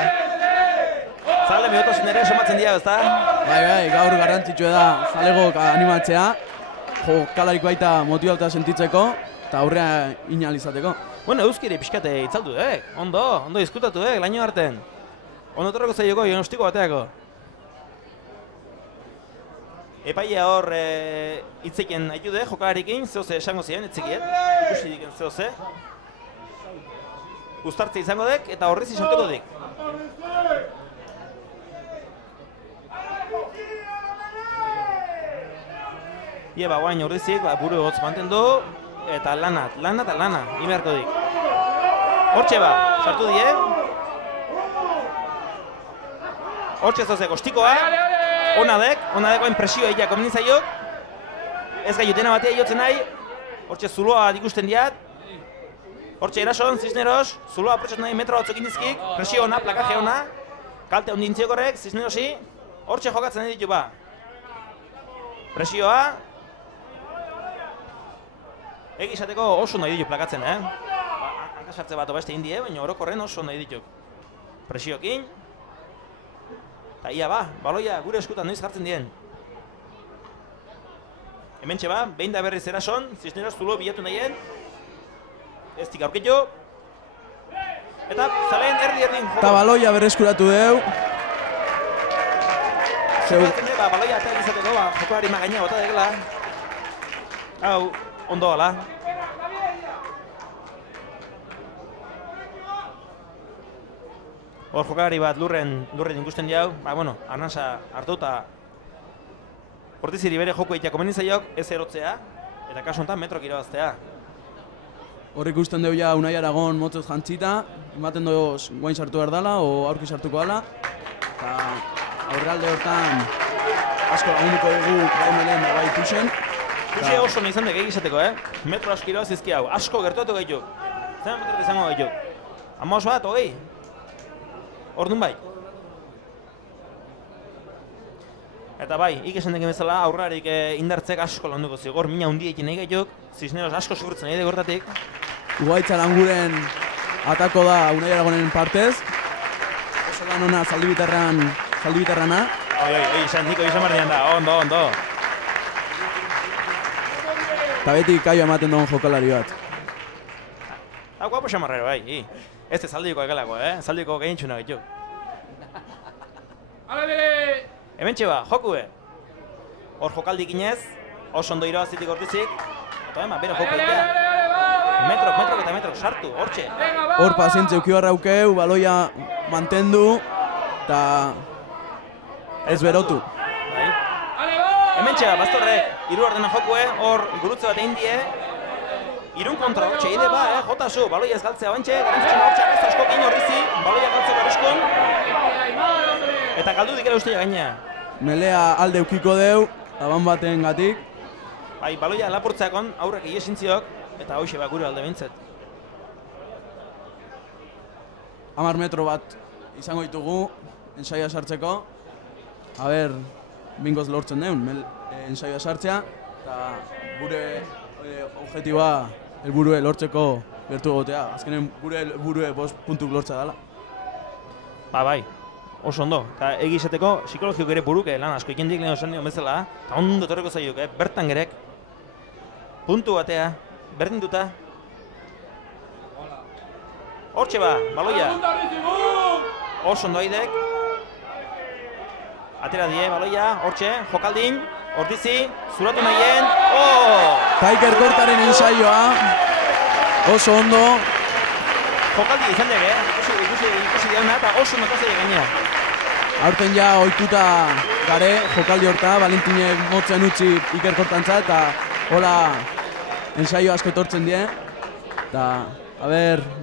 Zale mihotosun ere somatzen dira, ezta? Bai, gaur garrantzitsua da zalegok animatzea, jokalarik baita motibatuta sentitzeko, eta aurrea inalizateko. Bueno, euskiri pixkate itzaldu, ondo diskutatu, laino arten. Ondo torreko zaioko, ostiko bateako. Epaia hor hitzeken aitude, jokalarikin, zehoze esango ziren, etzikiet, ikusi diken zehoze. Uztartze izango dek, eta horriz izartuko dik. Ieba, guain horrizik, buru egotz mantendu, eta lana, imerko dik. Hortxe sartu die. Hortxe zozek, ostikoa, ona dek, oain presioa egia komenitzaiok. Ez gai utena batea jotzen nahi, Hortxe zuloa ikusten diat. Hortxe erason, Cisneros, zuloa aprotxatu nahi metro batzuk indizkik. Presio ona, plakaje ona. Kalte hondin ziokorrek, Cisnerosi. Hortxe jokatzen nahi ditu ba. Presioa. Egizateko oso nahi ditu plakatzen, Hankasartze bat obeste indie, baina orokorren oso nahi ditu. Presiokin. Eta ia ba, baloia gure eskutan noiz jartzen dien. Hementxe ba, behin da berriz erason, Cisneros zulo bilatu nahien. Ez dik aurkitu. Eta zaleen erdi-erdin. Eta baloia berreskuratu deu. Baloia eta egizateko, jokolari magaina bota degela. Hau, ondo gala. Hor jokalari bat lurren ikusten jau. Arnasa hartu eta Ortiziri bere joko egitea komeni zaiok ez erotzea. Eta kasu honetan metrok irabaztea. Hor ikusten dugu ja Unai Aragon motzez jantzita. Ematen dugu guain sartu behar dela, o aurki sartuko dela. Eta aurrealde hortan asko lagunduko dugu Gaimelen da bai Tuxen. Tuxe oso nahi zendek egizateko, Metro asko irabaz izki hau, asko gertuatu gaitu. Zer metrok izango gaitu. Ama oso bat, hogei. Hor dun bai. Eta bai, ikesan dekin bezala aurrarik indartzek asko landuko zio. Hor mina hundi ekin nahi gaituk, Cisneros asko sufurtzen nahi gortatik. Ugaitza Languren atako da Unai Aragonen partez. Oso lan ona zaldibitarrana. Niko izan bardian da, ondo. Eta beti kaio ematen dugun jokalari bat. Guapo xamarrero, bai. Ez zaldiko egalako, zaldiko gehientxuna gaitu. Hementxe ba, jokue. Hor jokaldik inez, oso ondo irabazitik hortizik. Eta bera joko egitea. Metrok, sartu, hortxe. Hor pazientzia ukibarra aukeu, baloia mantendu, eta ez berotu. Hementxe ba, Bastorrek, hiru ordena jokue, hor gurutze bat egin die. Irun kontra hortxe, ide ba, jota zu, baloia ez galtzea bantxe, garantzutxena hortxe agazta asko egin horrizi, baloia galtzeko arriskun. Eta galdu dikera ustea gaina. Melea alde ukiko deu, aban baten gatik. Bai, baloia lapurtzeakon aurrek iesintziok, eta hoxe gure alde behintzet. 10 metro bat izango ditugu, ensaioa sartzeko. Aber, bingoz lortzen deun, ensaioa sartzea, eta gure objetiboa helburue lortzeko bertu egotea. Azkenen gure helburue 5 puntuk lortzea dela. Bai, oso ondo. Eta egizateko psikologiok ere buruke lan asko ikendik lehen osan dion bezala, eta ondo torreko zaiok, bertan gerek. Puntu batea, berdin duta. Hortxe ba, baloia. Oso ondo haidek. Atera die, baloia, hortxe, jokaldin, hortizi, zuratu nahien, Taiker Kortaren ensaioa, oso ondo. Jokaldi izan dek, ikusi diauna eta oso notazai gainea. Aurten ja ohituta gare jokaldi horta, Valentinek motzen utzi Iker Kortantzat, eta hola ensaio asko etortzen die. Eta,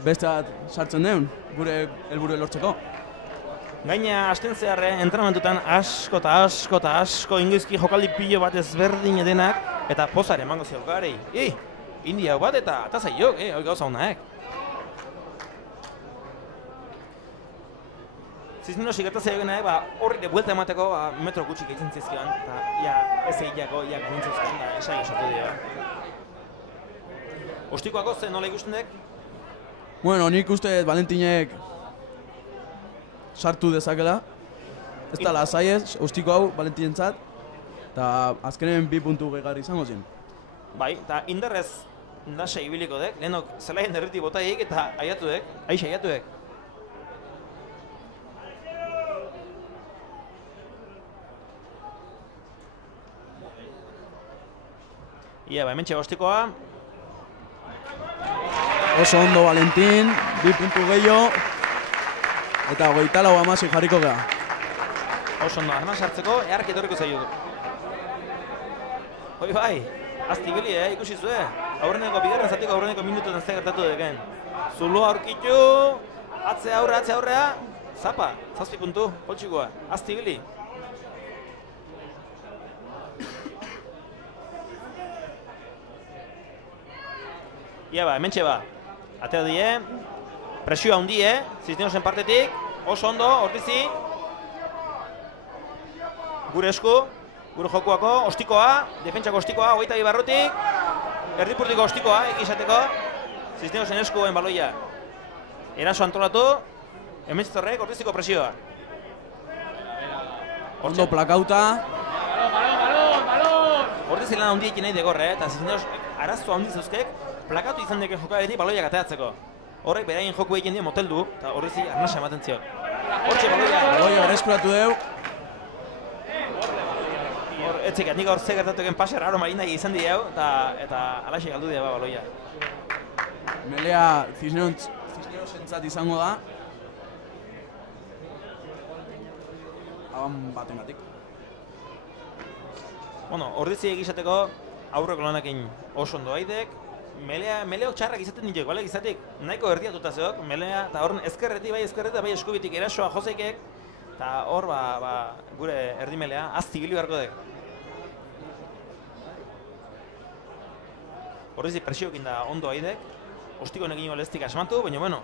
beste bat sartzen deun, gure helburu lortzeko. Gaina, asten zeharre, entrenamentutan asko ingizki jokaldi pilo bat ezberdin edenak, eta pozare emango ziokarei. India bat eta zaiok, hoi gauza honaek. Cisneros ikertazia egin horrik buelta emateko metro gutxik egiten zizkion, eta ez egiako gainentzuzkan da ensaio sortu dira. Ostikoako zen nola ikusten dek? Bueno, nik uste Valentinek sartu dezakela. Ez da lasaiez, ostiko hau Valentinentzat, eta azkenen 2 puntu gehiagarri izango zen. Bai, eta indarrez nasa ibiliko dek, lehenok zelaien derriti botaiek eta aiatu dek, aiatu dek. Ia, hementxe ostikoa. Oso ondo Valentin, 2 puntu gehiago. Eta 24 jarriko gara. Oso ondo, arman sartzeko, eharki etorriko zaio. Hoi bai, aztibili, ikusi zue. Aurreneko bigarren zatiko aurreneko minutuetan ze gertatu deken. Zuloa aurkitu, atzea aurrea, zapa, 7 puntu, poltsikoa, aztibili. Ia ba, hementxe ba. Atera die, presioa hundi, Cisnerosen partetik, oso ondo, Ortizi. Gure esku, gure jokuako, ostikoa, defentsako ostikoa, 22 barrutik. Erdipurtiko ostikoa, egizateko. Cisnerosen eskuen baloia. Eraso antolatu, hementzitorrek Ortiziko presioa. Ondo plakauta. Ortizi lan handia ikin nahi degorre, eta Cisneros arazo handi zuzkek, plakatu izan deken jokabetik baloiak ateatzeko. Horrek beraien joku egin die moteldu, eta Ortizi arnasa ematen ziok. Hortxe baloia. Baloia bereskuratu deu. Etzik, nik hor ze gertatu egen pase raro marindak izan dieu, eta alaxe galdu dira baloia. Melea Cisnerosentzat izango da. Aban batengatik. Bueno, Ortizi egizateko aurreko lanakin oso ondo haidek. Meleok txarrak izaten ditek, bale, izatik nahiko erdiatuta zeok, melea, eta horren ezkerretik, bai eskubitik erasoa josekek, eta hor, gure erdimelea, azti gili beharko dek. Ortizi presioekin da ondo haidek, ostiko nekin olestik asmatu, baina bueno.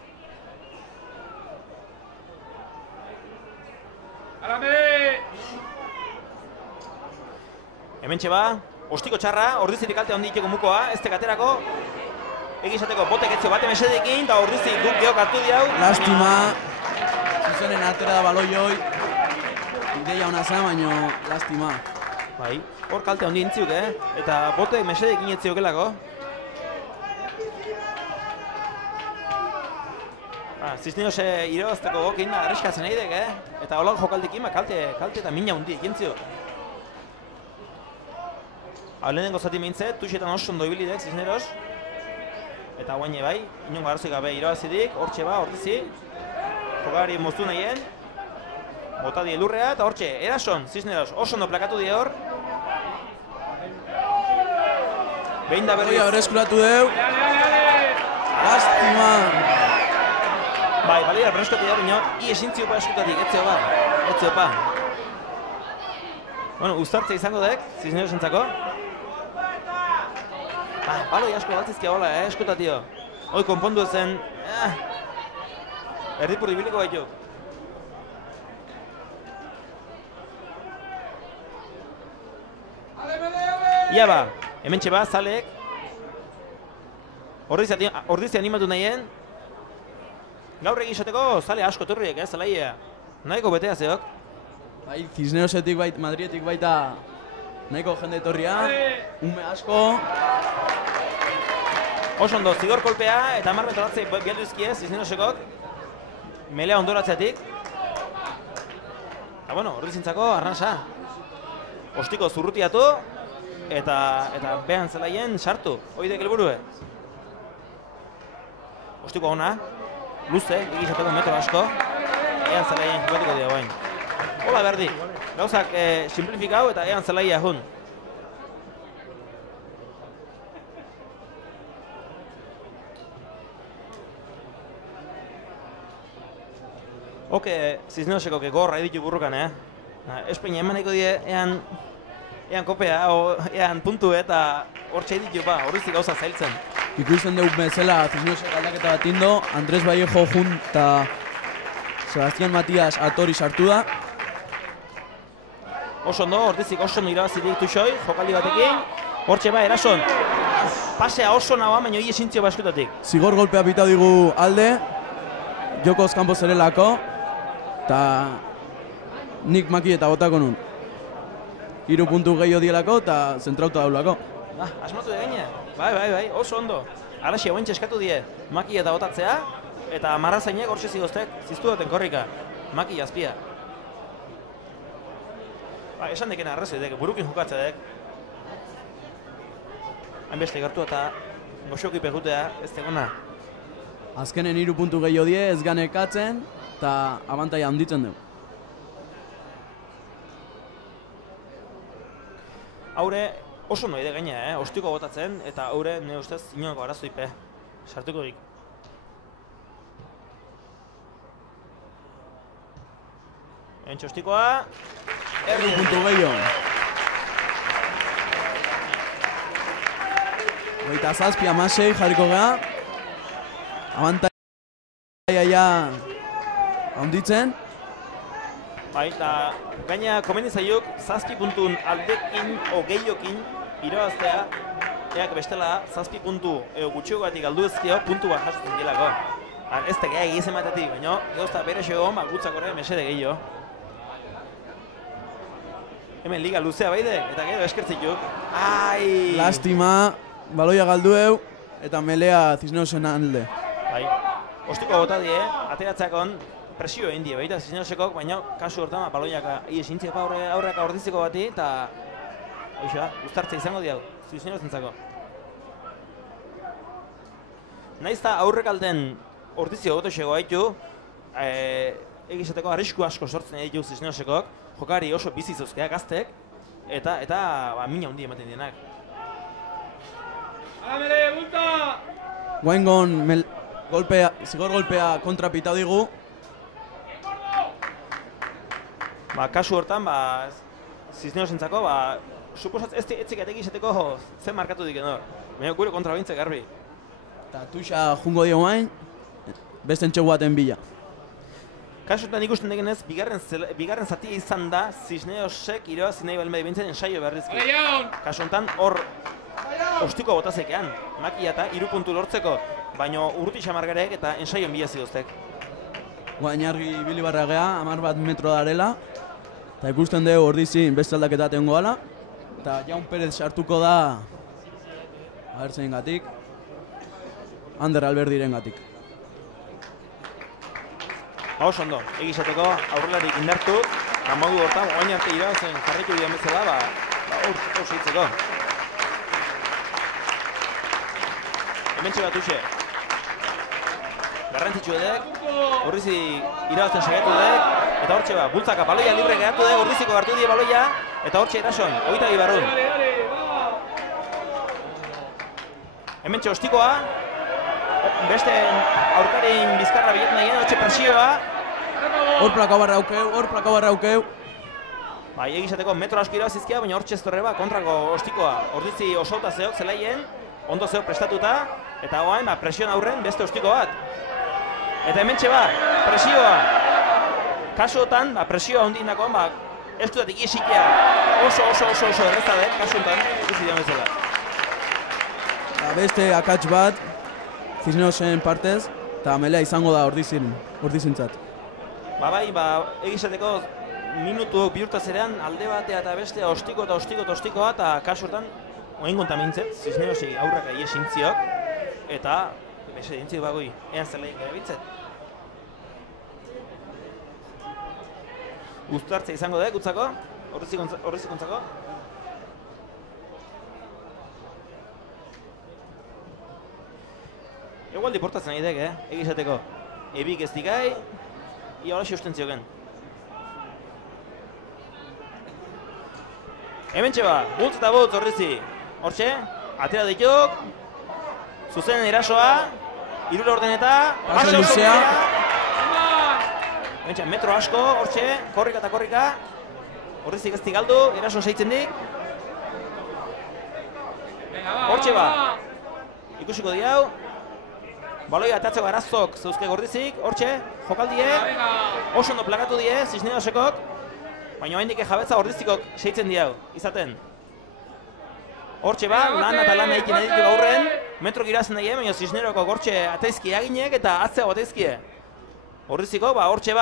Hementxe ba, ostiko txarra, Ortizirik kalte handi iteko mukoa, ez tekaterako. Egizateko botek etzio bate mesedekin, eta Ortizi duk geok hartu diau. Lastima, zuzenen atera da baloioi. Ideia hona zen, baina lastima. Bai, hor kalte handi intziuk, eta botek mesedekin etziokelako. Cisneros irabazteko gokin arreskatzen nahi eta holako jokaldekin kalte eta mina hundi ekintzio. Lehenengo zati meintzet, tuxetan oso ondo ibilidek Cisneros. Eta guaine bai, inongo arazoik gabe irabazidik, hortxe ba, Ortizi. Jokari moztu nahien. Bota die lurrea eta hortxe, erason, Cisneros oso ondo plakatu die hor. Behin da berriz. Bereskuratu deu. Lastima. Bai, balia, berreskoti da baina, esintziu pa eskutatik, etzio pa. Bueno, uztartze izango dek, Cisnerosentzako. Baloi asko batzizkia hola, eskutatio. Hoi, konpondu ezen, erdipurri biliko baitu. Ia ba, hementxe ba, zalek. Ordizi animatu nahien. Gaur egizateko zale asko turriek, zelaia. Nahiko betea zeok. Bai, Cisnerosetik baita, Madrietik baita nahiko jende etorria. Ume asko. Oso ondo, zigor kolpea eta 10 metroratze bialdu izkiez Cisnerosekok. Melea ondoratzeatik. Eta bueno, Ordizintzako arnasa. Ostiko zurrutiatu eta behan zelaien sartu. Hoidek helburue. Ostiko ona. Luze, egizateko metro asko. Ean zelaien jokatuko dira bain. Hola berdi, gauzak simplifikau eta ean zelaia jun. Oke, Cisneroseko gorra editu burrukan, Espainia emaneko die ean kopea, ean puntu eta hortxe editu ba, horrezik gauza zailtzen. Ikusten dugu bezala Cisnerosek aldaketa bat indo, Andres Vallejo jun eta Sebastián Matías atori sartu da. Oso ondo, Ortizik oso ondo irabazitik tuxoi, jokaldi batekin. Hortxe ba, erason. Pasea oso nagoa, baina hile esintzio baskutatik. Zigor golpea pita digu alde. Jokoz kanpo zerelako. Eta nik maki eta botako nun. 3 puntu gehiago dielako eta zentrauta daulako. Asmatu egine. Bai, oso ondo. Araxi hauen txeskatu die, maki eta botatzea, eta marrazainek hortxe zigoztek, ziztu duten korrika. Maki jazpia. Esan dekena arrazoidek, burukin jokatzedek. Hainbeste gertu eta goxoki pegutea ez tegona. Azkenen 3 puntu gehiago die, ez ganekatzen, eta abantaia handitzen dugu. Haure oso noide gaina, ostiko botatzen, eta haure nire ustez inonako arazoipe. Sartuko dik. Entxostikoa. 3 puntu gehiago. 27-16 jarriko gara. Abantaia ja handitzen. Bai, eta gaina komeni zaiok 7 puntun aldekin o gehiokin irabaztea, eak bestela 7 puntu gutxiogatik galdu ezkio puntu bat jasotzen gelako. Ez da gehiago egiz ematetik, baina gauzta bere xegon, gutzakore mesede gehiago. Hemen liga luzea baide, eta gero eskertzituk. Ai! Lastima, baloia galdu eu, eta melea Cisnerosen alde. Bai, ostiko bota die, ateratzakon presio egin die, baita Cisnerosekok, baina kasu hortan baloiak iesintziak aurreka orditzeko bati, eta uztartza izango diau, Cisnerosentzako. Naiz eta aurrek alden ordizio goto xego haitu, egizateko arrisku asko sortzen ditu Cisnerosekok, jokari oso bizi zauzkea gaztek, eta mina hundi ematen dienak. Guaingon zigor golpea kontra pitau digu. Kasu hortan, Cisnerosentzako, suposatz ez etzik egizateko zen markatu diken hor. Baina gure kontra bintzek garbi. Eta tuxa jungo dio guain, beste entxegu baten bila. Kasutan ikusten degenez, bigarren zatia izan da Cisnerosek irabazi nahi balmedi bintzen ensaio beharrizki. Kasu honetan hor ostiko botazekean, makia eta 3 puntu lortzeko, baina urruti xamargarek eta ensaioan bila zidoztek. Guain argi ibili barra gea, 11 metro darela, eta ikusten dugu ordizin beste aldaketa tengo ala, eta Jaun Perez sartuko da, agertzen gatik, Ander Alberdiren gatik. Oso ondo, egizateko aurrelarik indartu, eta modu hortan, oain arte irabazen jarritu dian bezala, oso hitzeko. Hementxe bat uxe. Garrantzitsu edek, horrizi irabazten segatu edek, eta hortxe bultzaka baloia libre geratu edek, horriziko hartu die baloia, eta hortxe erason, 22 barrun. Hementxe ostikoa, beste aurkarin bizkarra biletan egin, hortxe presioa. Hor plaka barra aukeu. Bai, egizateko metro asko irabazizkia, baina hortxe ez torre kontrako ostikoa. Ordizi osauta zeok zelaien, ondo zeok prestatuta, eta goain presioan aurren beste ostiko bat. Eta hementxe presioa. Kasuotan, presioa ondin dakoan, ez dudatik iesikia oso errezadek, kasuotan, ikusi dian bezala. Beste akats bat, Cisnerosen partez, eta melea izango da ordizintzat. Bai, egizateko minutu bihurtazerean alde batea eta bestea ostiko bat, eta kasuotan, oin kontamintzet, Cisnerosi aurraka iesintziok, eta bese dintzik bagoi, ean zelaik erabitzet. Uztartza izango da, gutzako, horrizikontzako. Egualdi portatzen nahi dek, egizateko. Ebik ez dikai, ia hola xeusten zioken. Hementxe bultz eta bultz horrizi. Hortxe, atera dituk, zuzen erasoa, 3 ordeneta, paso luzea. Hementxe, metro asko, hortxe, korrika eta korrika. Horrizik ez galdu, erason seitzen dik. Hortxe ikusiko diau. Baloia atatzeko arazok zeuzke gordizik, hortxe, jokaldie. Oso ondo plakatu die, Cisnerosekok. Baina haindik jabetza ordizikok seitzen diau, izaten. Hortxe lan eta lan egin editu gaurren, metro girazten daie, baina Cisneroko hortxe ateizki aginek eta atzea ateizkie. Ordiziko, hortxe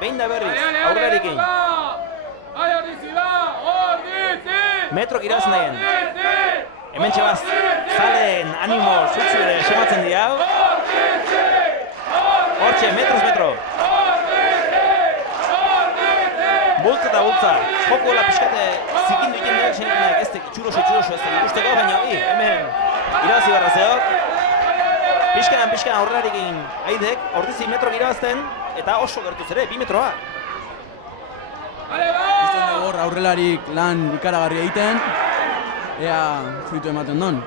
behin da berriz, aurrerikin. Metro girazten daien. Hemen txebaz, zalen animo zutzu ere sematzen diau. Hortxe, metro. Bultza eta bultza, joko la pixkate zikindu ikin dut, zenekinak ez tek txuroso ez tek ikusteko, baina hemen irabazi barra zeok. Pixkanan aurrerarekin haidek, ordizi metro irabazten, eta oso gertuz ere, 2 metroa. Izten dago aurrelarik lan ikaragarri egiten, ea fruitu ematen don.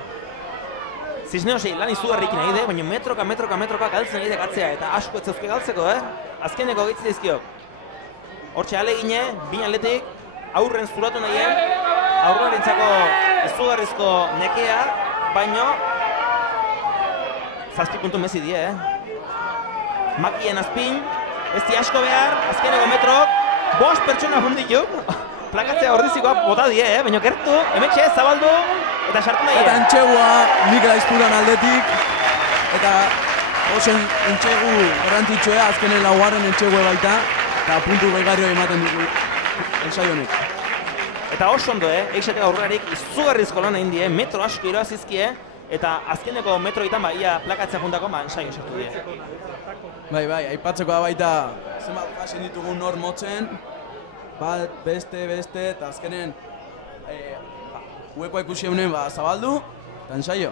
Cisnerosi lan izugarrikin haide, baina metroka galtzen haidek atzea, eta asko ez zeuzke galtzeko, azkeneko gaitzen dizkiok. Hortxe alegine, 2 atletik, aurren zuratu nahien, aurrarentzako izugarrizko nekea, baino zazpi puntu mezi die, Makien azpin, ez di asko behar, azkeneko metrok, 5 pertsona jundituk, plakatzea ordizikoa bota die, baina gertu, hemetxe, zabaldu, eta sartu nahi. Eta entxegua Mikel Aizpuran aldetik, eta oso entxegu garrantzitsua, azkenen laugarren entxegua baita, eta puntu gehiago ematen dugu ensai honek. Eta oso ondo, eixetek aurrarik izugarrizko lan egin die, metro asko iraazizkie, eta azkeneko metroitan ia plakatzea juntako ensaio sartu die. Bai, aipatzeko da baita zenbat jasen ditugun nor motzen, bat, beste, eta azkenen huekoa ikusi eunen zabaldu, eta ensaio,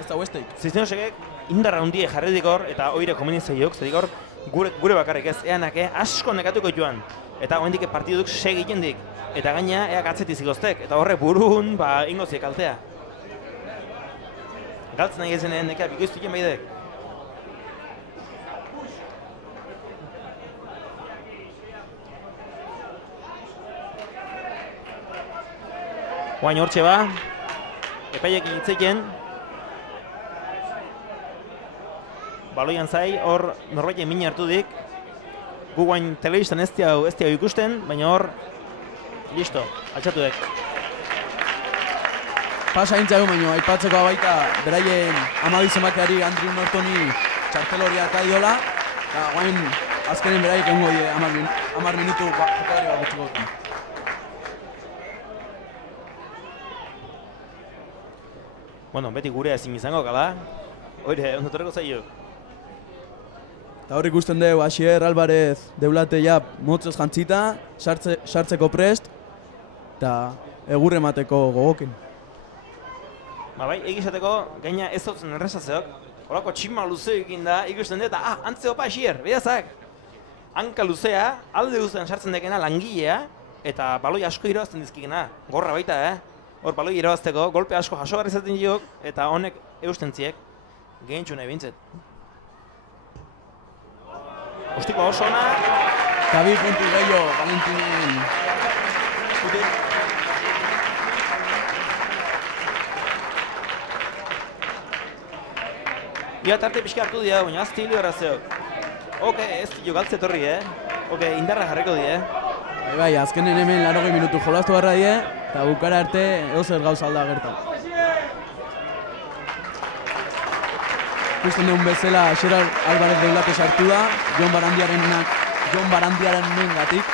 ez da huesteik. Ziztenosek indarra hundie jarri dikor, eta oire komunitzaiok, zedikor gure bakarrik ez, eanake asko nekatuko joan, eta oendik partiduk segiten dik, eta gaina eak atzetiz igoztek, eta horre burun ingoziek altea. Galtzen nahi ezen nekea bikoiztuken behidek. Guain hortxe ba, epaiekin hitzeiken. Baloian zai, hor norbaiten min hartu dik. Gu guain telebistan ez diau ikusten, baina hor, listo, altxatu dek. Pasa intzagu baino, aipatzeko baita beraien amabizenbateari Andrew Nortoni txarteloria eta diola, eta guain azkenen beraiek egongo die 10 minutu jokadari bat gutxiko. Bueno, beti gurea ezin izango gala, oire, ondotorreko zaio. Eta hor ikusten dugu, Asier Alvarez deulate ja motzez jantzita, sartzeko prest, eta egurre emateko gogokin. Bai, egizateko gaina ez dutzen errezazeok, horako txima luze ekin da, ikusten dut, antze opa Asier, bedazak. Hanka luzea, alde guztien sartzen dekena langilea, eta baloi asko irabazten dizkikena, gorra baita, Hor baloi irabazteko, golpe asko jaso garri zaten diok, eta honek eusten ziek, gehentxu nahi bintzet. Ostiko oso ona. Eta 2 puntu gehiago, Valentinen eskutik. Ia tarte pixka hartu dira, baina azti hilo errazeok. Oke, ez dio galtze torri, Oke, indarra jarriko di, Bai, azkenen hemen 80 minutu jolastu barra die, eta bukara arte edozer gauza alda gertan. Ikusten dugun bezala, Asier Alvarez deulate sartu da, Jon Barandiaren gatik.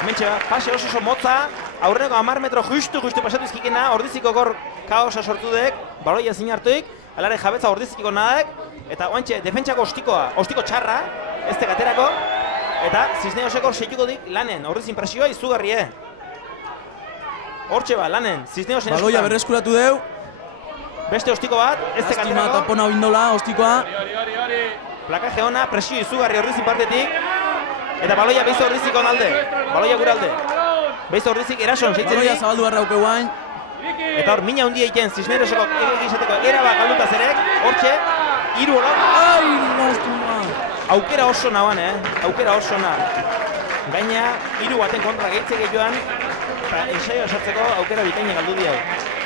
Hementxe, pase oso motza, aurreneko 10 metro justu pasatu izkikena, ordiziko gor kaosa sortu dek, baloia zin hartuik, alare jabetza ordizikiko nadek, eta oantxe, defentsako ostiko txarra, ez tekaterako, eta Cisneoseko seituko dik lanen, ordizin presioa izugarrie. Hortxe ba, lanen, Cisneosen eskutan. Baloia berreskuratu deu. Beste ostiko bat, ez tekaterako. Lastima tapona bindola, ostikoa. Plakaje ona, presio izugarri ordizin partetik, eta baloia behiz ordiziko alde, baloia gure alde. Behiz ordizik erason, seitzen Baloia zabaldu barra auke guain. Eta hor, mina hundia egiten Cisneoseko egizateko eraba galduta zerek, hortxe, 3 hola. Ai, lastima. Aukera oso naban, aukera oso na. Gaina, 3 baten kontra gehitzeke joan, eta ensaio sartzeko aukera bikaina galdu diau.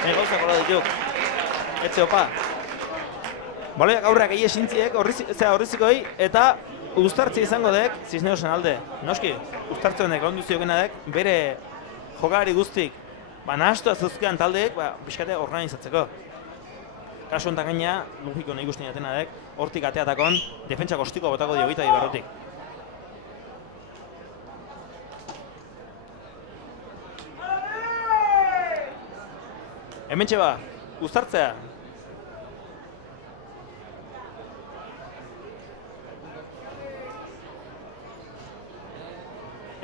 Gauzak hola dituk. Etxe opa. Baloiak aurrak egie sintziek, horrizikoi, eta uztartzi izango dek Cisneosen alde. Noski, uztartze honek laundu ziokena dek, bere jokalari guztik, nahastu azuzkean taldeek, pixkate organizatzeko. Kasu honetan gaina, logiko nahi guztien atena dek, hortik ateatakon, defentsak ostiko botako dio gita dibarrotik. Hementxe ba, uztartzea.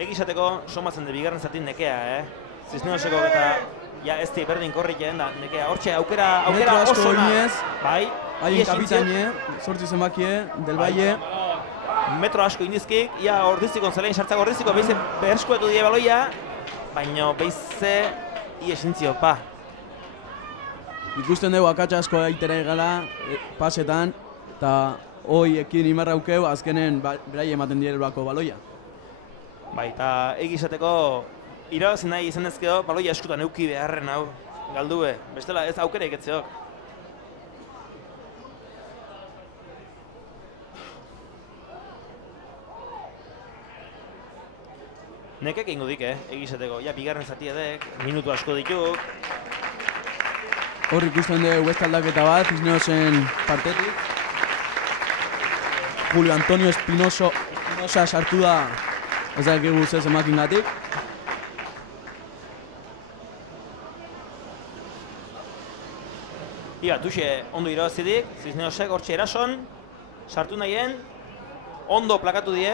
Egizateko, somatzen de bigarren zatin nekea, Cisneoseko eta ja ez di berdin korrik da nekea. Hortxe, aukera oso na. Bai, haien kapitanie, sortzi zenbakie, del Valle. Metro asko indizkik, ia ordizikon zelain sartzako ordiziko, behize beherskuetu die baloia, baina behize iesintzio, pa. Ikusten dugu akatsa asko aitera egala pasetan, eta hoi ekin imarra aukeu, azkenen berai ematen direlako baloia. Bai, eta egizateko irabazen nahi izan ezkeo, baloia eskutan euki beharren hau. galdue, bestela ez aukera iketzeok. Nekek ingo dik, egizateko. Ja, bigarren zati edek, minutu asko dituk. Hor ikusten dugu beste aldaketa bat, Cisnerosen partetik. Julio Antonio Espinosa sartu da, ez dakigu zer emakingatik. Iba, tuxe ondo irabazidik, Cisnerosek hortxe erason, sartu nahien, ondo plakatu die,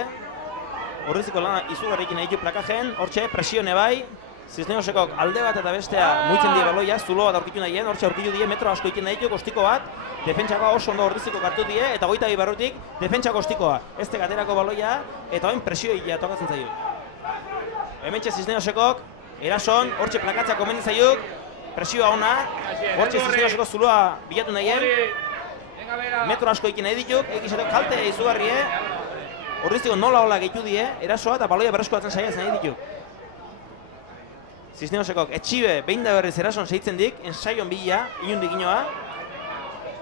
horreziko lana izugarrikin egitu plakajen, hortxe presione bai, Cisnerosekok alde bat eta bestea muitzen die baloia, zulo bat aurkitu nahien, hortxe aurkitu die, metro asko ikin nahitu, kostiko bat, defentsako oso ondo horreziko kartu die, eta 22 barrutik, defentsako kostikoa, ez tegaterako baloia, eta hain presio egitea tokatzen zaio. Hementxe Cisnerosekok, erason, hortxe plakatza komeni zaiuk, presioa ona, hortxe Cisneroseko zuloa bilatu nahien, metro asko ikin nahi dituk, egizateko kalte izugarrie, horreziko nola gehitu die, erasoa eta baloia berreskoatzen saiatzen nahi dituk. Cisnerosekok etxibe behin da berriz erason seitzen dik, ensaion bila, inundik inoa,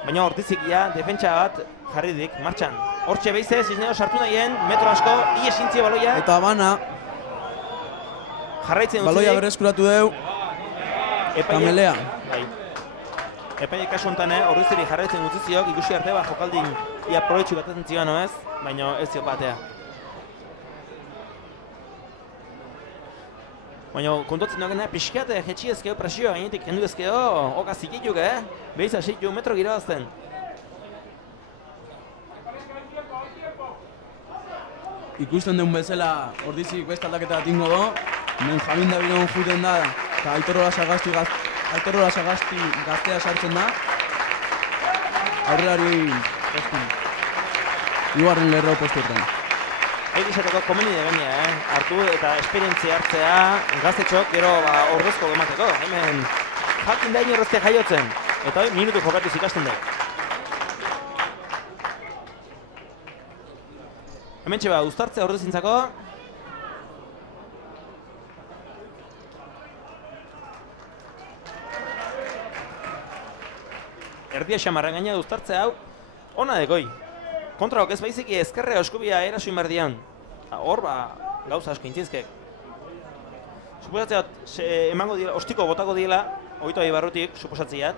baina hortizik ja, defentsa bat jarri dik, martxan. Hortxe behize, Cisneros sartu nahien, metro asko, iesintzio baloia. Eta bana, jarraitzen dutzik. baloia berreskuratu deu, Kamelea. Epaiek kasu honetan, horrizeri jarraitzen dutziziok, ikusi arte bat jokaldin ia proetxu gatatzen zion ez, baina ez zio batea. Baina kontotzen dugu pixkate jetxi ezkeo presioa, gainetik kendu ezkeo, oka zikituk, behiza 6 metro girabazten. Ikusten duen bezala ordizik beste aldaketa bat ingo do, Benjamin Davidon juten da, eta Aitor Sagasti gaztea sartzen da. Aurrelari postu. Igarren lerro postu urten. Egizateko komeni degenia, hartu eta esperientzia hartzea, gaztetxok gero ordezko gemateko. Hemen jakin da inorrezte jaiotzen, eta minutu jokatuz ikasten da. Hemen txeba, uztartzea ordezintzako. Erdia xamarren gaina uztartzea hau, ona dekoi. Kontraok ez baiziki ezkerrea eskubia erasoin berdian. Hor, gauza asko intzizkek. Suposatzea emango diela, ostiko botako diela, 22 barrutik, suposatziat.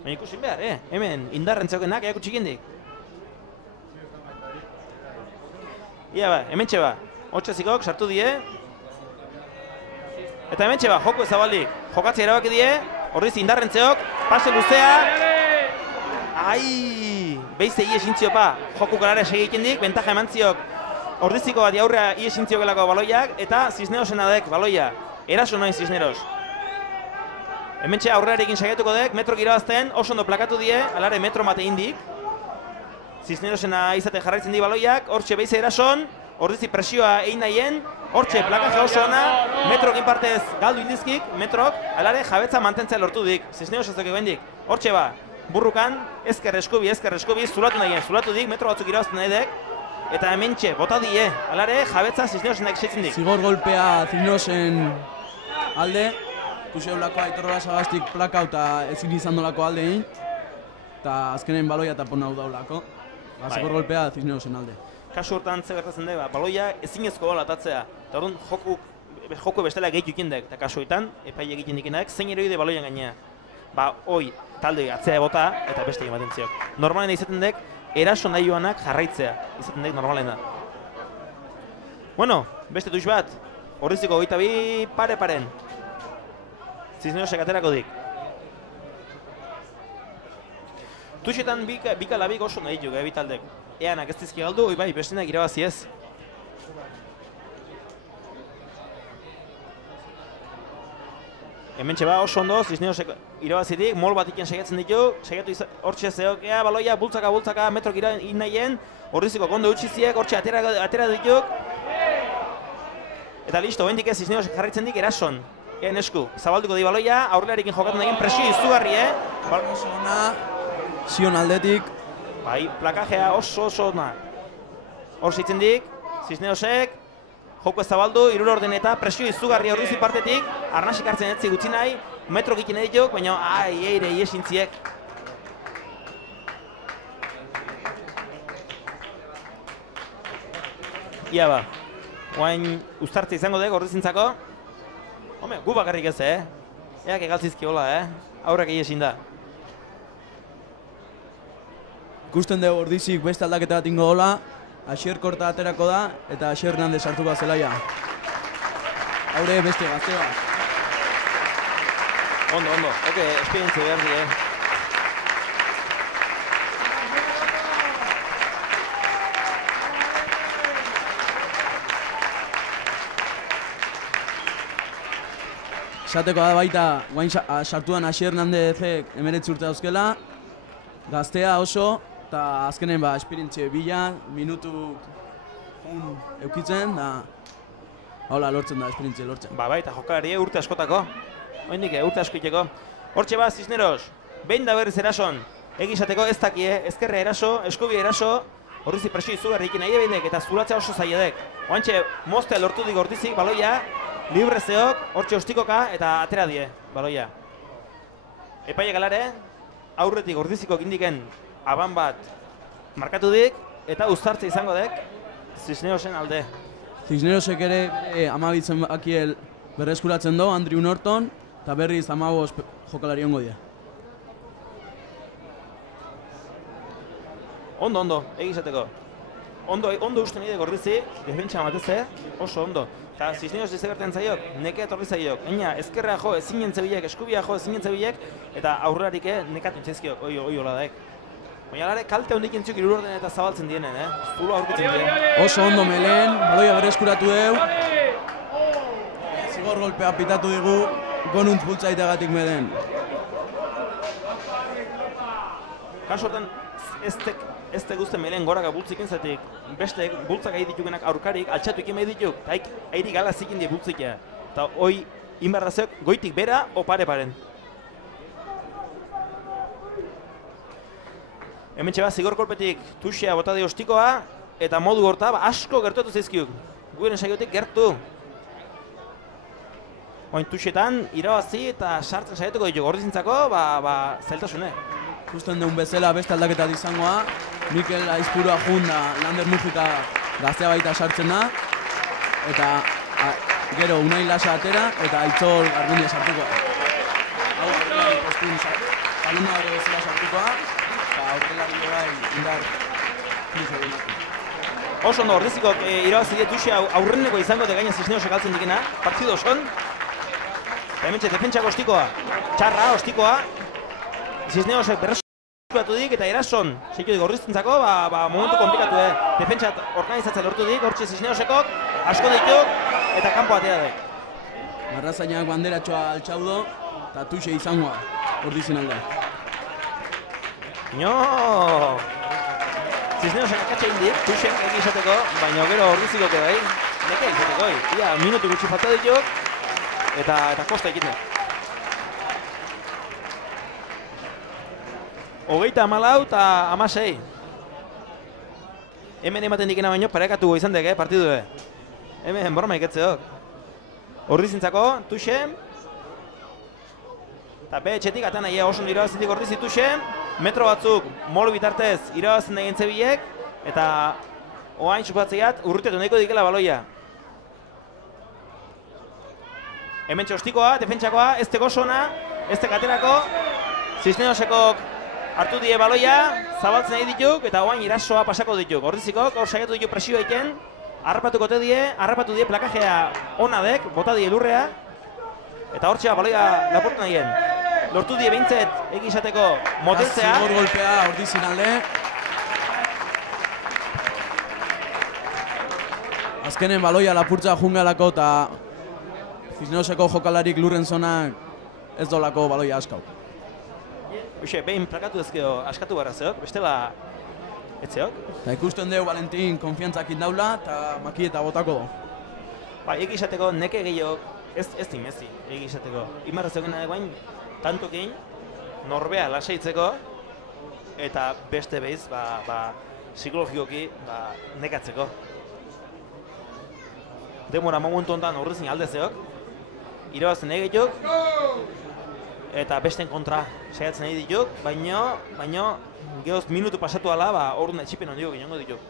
Baina ikusin behar, hemen indarren zeukenak eakutxik indik. Ia ba, hemen txeba, hotxezikok sartu die. Eta hemen txeba, joko ezabaldik, jokatzea erabaki die, horriz indarrentzeok, pase luzea. Ai, behize iesintziopa, joku galare segeiken dik, bentaja emantziok ordiziko bat aurrea iesintziok baloiak, eta Cisnerosen adek baloia. Eraso noin Cisneros. Hemen txea aurrearekin saiatuko dek, metro girabazten, oso ondo plakatu die, alare metro mate indik. Cisnerosena izate jarraitzen di baloiak, hortxe behize erason, ordizi presioa egin nahien, hortxe plakaje oso ona, metrokin partez galdu indizkik, metrok, alare jabetza mantentzea lortu dik, Cisneros ez dugu bendik. Hortxe ba, burrukan, ezker eskubi, zulatu nahien, zulatu dik, metro batzuk irabazten nahi dek, eta hemen txe, bota die, alare jabetza Cisnerosenak seitzen dik. Zigor golpea Cisnerosen alde, ikusi eulako Aitor Sagastik plaka eta ezin izan dolako alde egin, eta azkenen baloia eta pon hau daulako. Zigor golpea Cisnerosen alde. Kasu hortan ze gertatzen da, baloia ezinezko bola atatzea, eta orduan joku bestela gehitu ikindek, eta kasu hortan, epaile egiten dikenak, zein eroide baloian gainea. Hoi, talde atzea bota, eta beste ematen ziok. Normalen izaten dek, eraso nahi joanak jarraitzea, izaten dek normalen da. Bueno, beste tux bat, horriziko 22 pare-paren. Cisnerosek aterako dik. Tuxetan bika labik oso nahi juk, bitaldek. Eanak ez dizki galdu, bai, bestenak irabazi ez. Hemen txeba oso ondo, Cisnerosek irabazitik, mol bat iken saiatzen ditu, saiatu hortxe zeokea, baloia, bultzaka, metrok irain nahien, horriziko kondo utxiziek, hortxe atera dituk. Eta listo, bendik ez Cisnerosek jarraitzen dik erason. Egen esku, zabalduko di baloia, aurrelarekin jokatzen nahien presio izugarri, Oso ona, Zion aldetik. Bai, plakajea oso ona. Hor zitzen dik, Cisnerosek, joko ez zabaldu, irur orden eta presio izugarri horrizi partetik, arnasik hartzen etzi gutxi nahi, metro egiten edituk, baina eire iesintziek. Ia ba, guain ustartze izango dek ordizintzako. Home, gu bakarrik ez, Eak egaltzizki hola, aurrak iesin da. Ikusten dugu ordizik beste aldaketa bat ingo dola, Asier Korta aterako da, eta Asier Hernandez sartu bat zelaia. Haure beste gaztea. Ondo, esperientzia behar di, Esateko da baita, guain sartuan Asier Hernandezek 19 urte dauzkela, gaztea oso, eta azkenen esperientzia bila, minutu eukitzen, da hola lortzen da, esperientzia lortzen. Baita jokalari urte askotako, oindik urte askoiteko. Hortxe Cisneros, behin da berriz erason, egizateko ez dakie, ezkerre eraso, eskubia eraso, horrizi presio izugarri ikin nahi ebindek, eta zulatzea oso zaiedek. Oantxe, moztea lortu dik ordizik, baloia, libre zeok, hortxe ostikoka, eta atera die, baloia. Epaile galare, aurretik ordiziko indiken aban bat markatu dik, eta uztartze izango dek, Cisnerosen alde. Cisnerosek ere amabitzen bakiel berreskuratzen do, Andrew Norton, eta berriz 15 jokalari ongo dira. Ondo, egizateko. Ondo uste nire gorrizi, defentsa mateze, oso ondo. Eta Cisneros ezegerten zaiok, neke etorri zaiok. Eina, ezkerra jo, ezin jentzebilek, eskubia jo, ezin jentzebilek, eta aurrerarik nekatu entzizkiok, oi hola daek. Baina lare, kalte hondik entzuk irurorden eta zabaltzen dienen, zulo aurkitzen dien. Oso ondo melen, baloia berreskuratu deu. Zigor golpea pitatu digu, gonuntz bultzaitegatik melen. Kaso hortan, ez te guzten melen goraka bultzik entzatik, beste bultzak ahi ditugenak aurkarik, altxatu ikin behi dituk, eta airi gala zikin die bultzikia. Eta hoi, inbarrazeok, goitik bera, o pare-paren. Hemen txeba, zigor kolpetik tuxea bota di ostikoa, eta modu horta asko gertuatu zaizkiuk. Guen saiotik gertu. Oin tuxetan, irabazi eta sartzen saietuko ditu gordizintzako, zailtasune. Justen deun bezala beste aldaketat izangoa, Mikel Aizpurua jun da Lander Mujika gaztea baita sartzen da, eta gero Unai Lasa atera, eta Aitzol Gargundia sartuko. Hau aurrelari postun saluna ere bezala sartukoa, eta aurrelari bai indar plus egin. Oso ondo, ordizikok irabazi dituxe aurreneko izango de gaina Cisnerosek galtzen dikena, partido oson. Eta hemen defentsako ostikoa, txarra ostikoa, Cisnerosek berreskuratu dik eta erason seitu dik ordiztentzako, momentu komplikatu defentsat organizatzen lortu dik, hortxe Cisnerosekok, asko dituk eta kanpo atea dek. Marrazainak banderatxoa altxaudo, eta tuxe izangoa, ordizin alde. No! Cisnerosek akatxe indik, tuxek egizateko, baina gero ordizikok bai, neke egizateko, ia minutu gutxi falta dituk, eta kosta egiten. 34 eta 16. Hemen ematen dikena baino parekatu izan dek, partidu. Hemen borma iketzeok. Ordizintzako, tuxe. Eta etxetik atan nahi oso irabazitik ordizi tuxe. Metro batzuk molu bitartez irabazen da gentzebilek. Eta oain txupatzeiat urritetu nahiko dikela baloia. Hemen txostikoa, defentsakoa, ez teko sona, ez tekaterako. Cisnerosekok hartu die baloia, zabaltzen nahi dituk, eta oain irasoa pasako dituk. Ordizikok, hor saiatu dituk presioa iken, harrapatu die plakajea ona dek, bota die lurrea, eta hortxea baloia lapurtu nahien. Lortu die behintzet egizateko moteltzea. Zigor golpea ordizin alde. Azkenen baloia lapurtza jungalako eta Cisneroseko jokalarik lurren zonak ez dolako baloia askau. Hoxe, behin plakatu ezkeo askatu barra zeok, bestela etzeok. Eta ikusten dugu Valentin konfiantzak indaula eta makieta botako do. Egizateko neke gehiok, ez dimezi egizateko. Imarra zeokena egoain, tantokin, norbea lasaitzeko, eta beste behiz, psikologikoki nekatzeko. Demora momentu honetan horrezin alde zeok, irabazen egetok, eta besten kontra saiatzen nahi dituk, baino gehoz minutu pasatu ala, ba, orduan etxipen ondiok inongo dituk.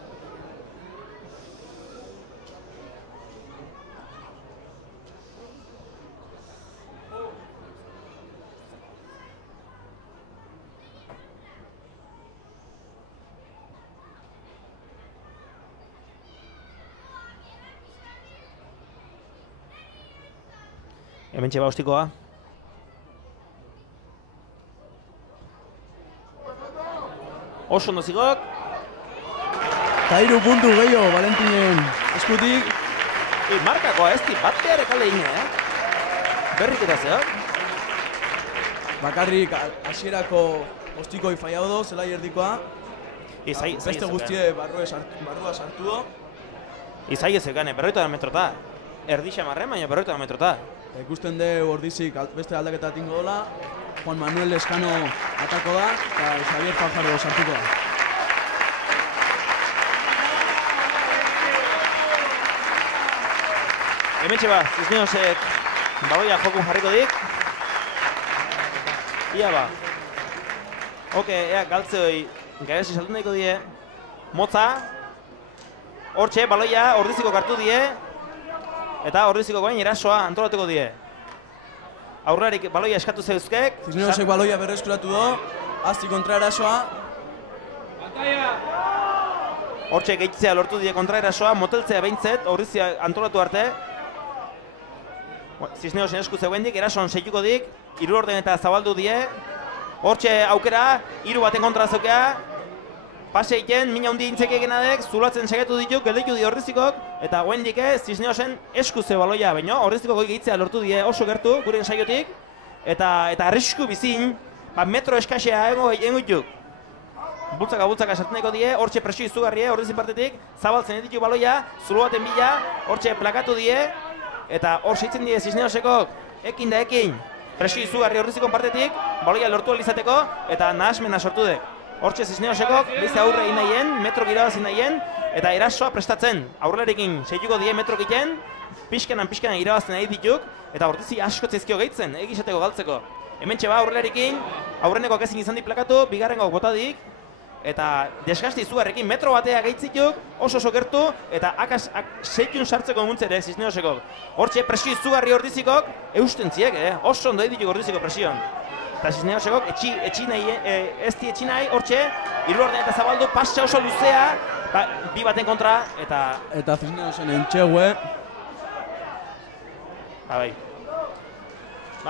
Hemen txeba ostikoa. Oso ondo zigok. Eta 3 puntu gehiago, Valentinen eskutik. Markakoa ez di, bat behar ekale ine, Berrik eta zehok. Bakarrik hasierako ostikoi faiau do, zelai erdikoa. Beste guztie barrua sartu do. Izai ez egane, 40 metrota. Erdixa marren, baina 40 metrota. Ikusten du ordizik beste aldaketa tingo dola. Juan Manuel Escano atako da, eta Xavier Fajardo sartuko da. Hemen txeba, Cisneosek baloia jokun jarriko dik. Ia ba. Ea galtzeoi gaezi saltu nahiko die. Motza. Hortxe, baloia ordiziko kartu die. Eta ordiziko goain erasoa antolateko die. Aurrarik baloia eskatu zeuzkek. Cisneosek baloia berreskuratu do. Azti kontra erasoa. Hortxe gehitzea lortu die kontra erasoa. Moteltzea behintzet, ordizia antolatu arte. Cisneosen esku zeuendik, erasoan seituko dik. 3 orden eta zabaldu die. Hortxe aukera, 3 baten kontra zokea. Pase egiten, mina hundi intzek egenadek, zulatzen segetu dituk, gelditu di Ordizikok, eta guendik Cisneosen esku ze baloia, baina Ordizikok gehitzea lortu die oso gertu, gure ensaiotik, eta arrisku bizin, metro eskasea egon dituk. Bultzaka sartzen nahiko die, hortxe presio izugarrie, Ordizik partetik, zabaltzen editu baloia, zulo baten bila, hortxe plakatu die, eta hor seitzen die Cisneosekok, ekin da ekin, presio izugarri Ordizikon partetik, baloia lortu alizateko, eta nahasmena sortu dek. Hortxe Cisneosekok, beste aurre egin nahien, metro girabazin nahien, eta erasoa prestatzen. Aurrelarekin seituko die metro egiten, pixkanan irabazten nahi dituk, eta Ordizi asko zaizkio gehitzen, egizateko galtzeko. Hemen txeba aurrelarekin, aurreneko ezin izan diplakatu, bigarrengo botadik, eta desgasti izugarrekin metro batea gehitzituk, oso gertu, eta seitun sartzeko muntzere Cisneosekok. Hortxe presio izugarri Ordizikok, eusten ziek, oso ondo dituk Ordiziko presioan. Eta Cisneosekok ez di etxi nahi, hortxe, 3 orden eta zabaldu, pasa oso luzea, 2 baten kontra, eta... Eta Cisneosen entxegue. Bai.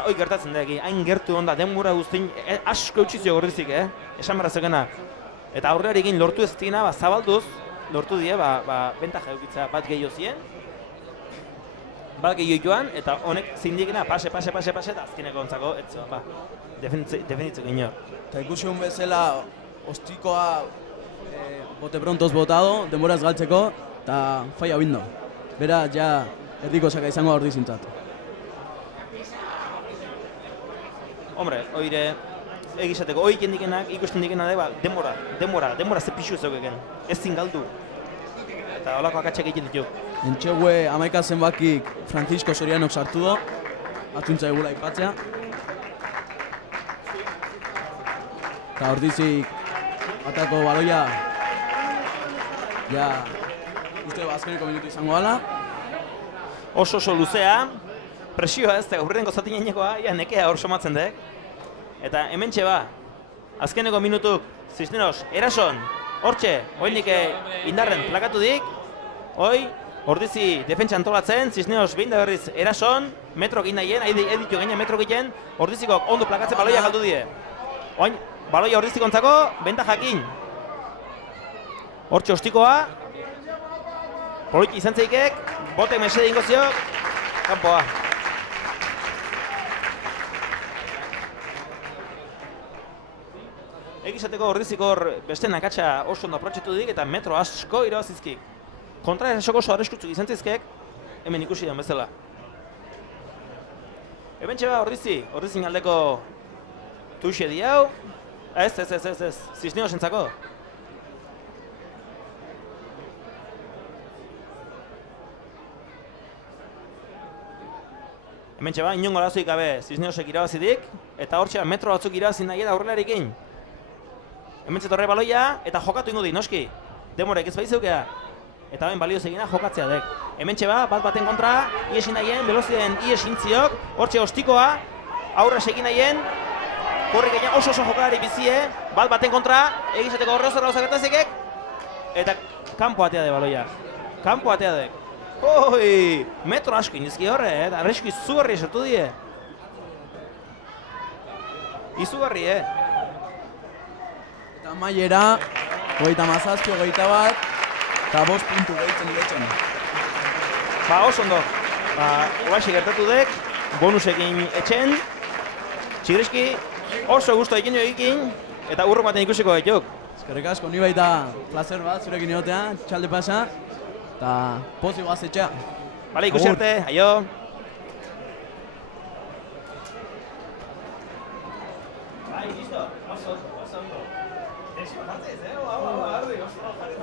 Hoi gertatzen da, hain gertu onda, denbora guztin, asko eutxizio Ordizik, esan barra zeukena. Eta aurrearekin lortu ez dina, zabalduz, lortu die, bentaja eukitza bat gehiago zien. Bat gehiago joan, eta honek zindikena, pase, eta azkeneko ontzako, etzo, definitzeko inor. Eta ikusi hon bezala, ostikoa bote prontoz botado, denboraz galtzeko, eta faia bindo. Bera, ja, erdiko saka izango Ordizintzat. Hombre, oire, egizateko, hoi ikendikenak, ikusten dikena da, denbora ze pixu zeukeken, ez zingaldu. Eta holako akatxak egiten ditu. Entxegue 11 zenbakik Francisco Sorianok sartu do, atzuntza egula ipatzea. Eta Ordizik atako baloia, ja, uste azkeneko minutu izango gala. Oso luzea, presioa ez da, aurreneko zatinenekoa, nekea hor somatzen dek. Eta hemen txeba, azkeneko minutuk, Cisneos, erason, hortxe, hoendik indarren plakatu dik, hoi, Ordizi defentsa antolatzen, Cisneos behin da berriz erason, metro egin nahien, editu gaina metro egiten, Ordizikok ondo plakatzen baloia galdu die. Oin, baloia Ordizikontzako, benta jakin. Hortxe ostikoa, politi izan zeikek, botek mesede ingo ziok, kanpoa. Egizateko Ordizikor beste nakatxa oso ondo aprotxetu dik eta metro asko irabazizkik. Kontra esoko oso arriskutzuk izan zizkek, hemen ikusi den bezala. Hemen txeba Ordizin aldeko tuxe di hau. Ez, Cisneosentzako. Hemen txeba, inongo arazoik gabe Cisneosek irabazidik, eta hortxea metro batzuk irabazi nahi da aurrelarikin. Hemen txetorre baloia, eta jokatu ingo di, noski. Demorek ez baizeukea. Eta hemen balioz egina jokatzea dek. Hemen txeba, bat baten kontra, iesin nahien, velozien iesintziok, hortxe ostikoa, aurra segin nahien, korrik egin oso jokalari bizie, bat baten kontra, egizateko horrezora osakertazekek, eta kanpo atea de baloia. Kanpo atea dek. Oi, metro asko inizki horre, eta arrisku izugarri esertu die. Izugarri, Eta maiera, 37, 21, eta 5 puntu gehitzen iretzen. Ba, oso ondo. Ba, oaxi gertatu dek, bonusekin etxen, txigreski oso gusto ekin joekin, eta urro baten ikusiko gaituk. Eskerrik asko, ni baita placer bat zurekin egotea, txalde pasa, eta pozik goaz etxea. Bale, ikusi arte, aio. Bai, listo, oso ondo. Tentsio jartzez, hau, ardi, oso jarri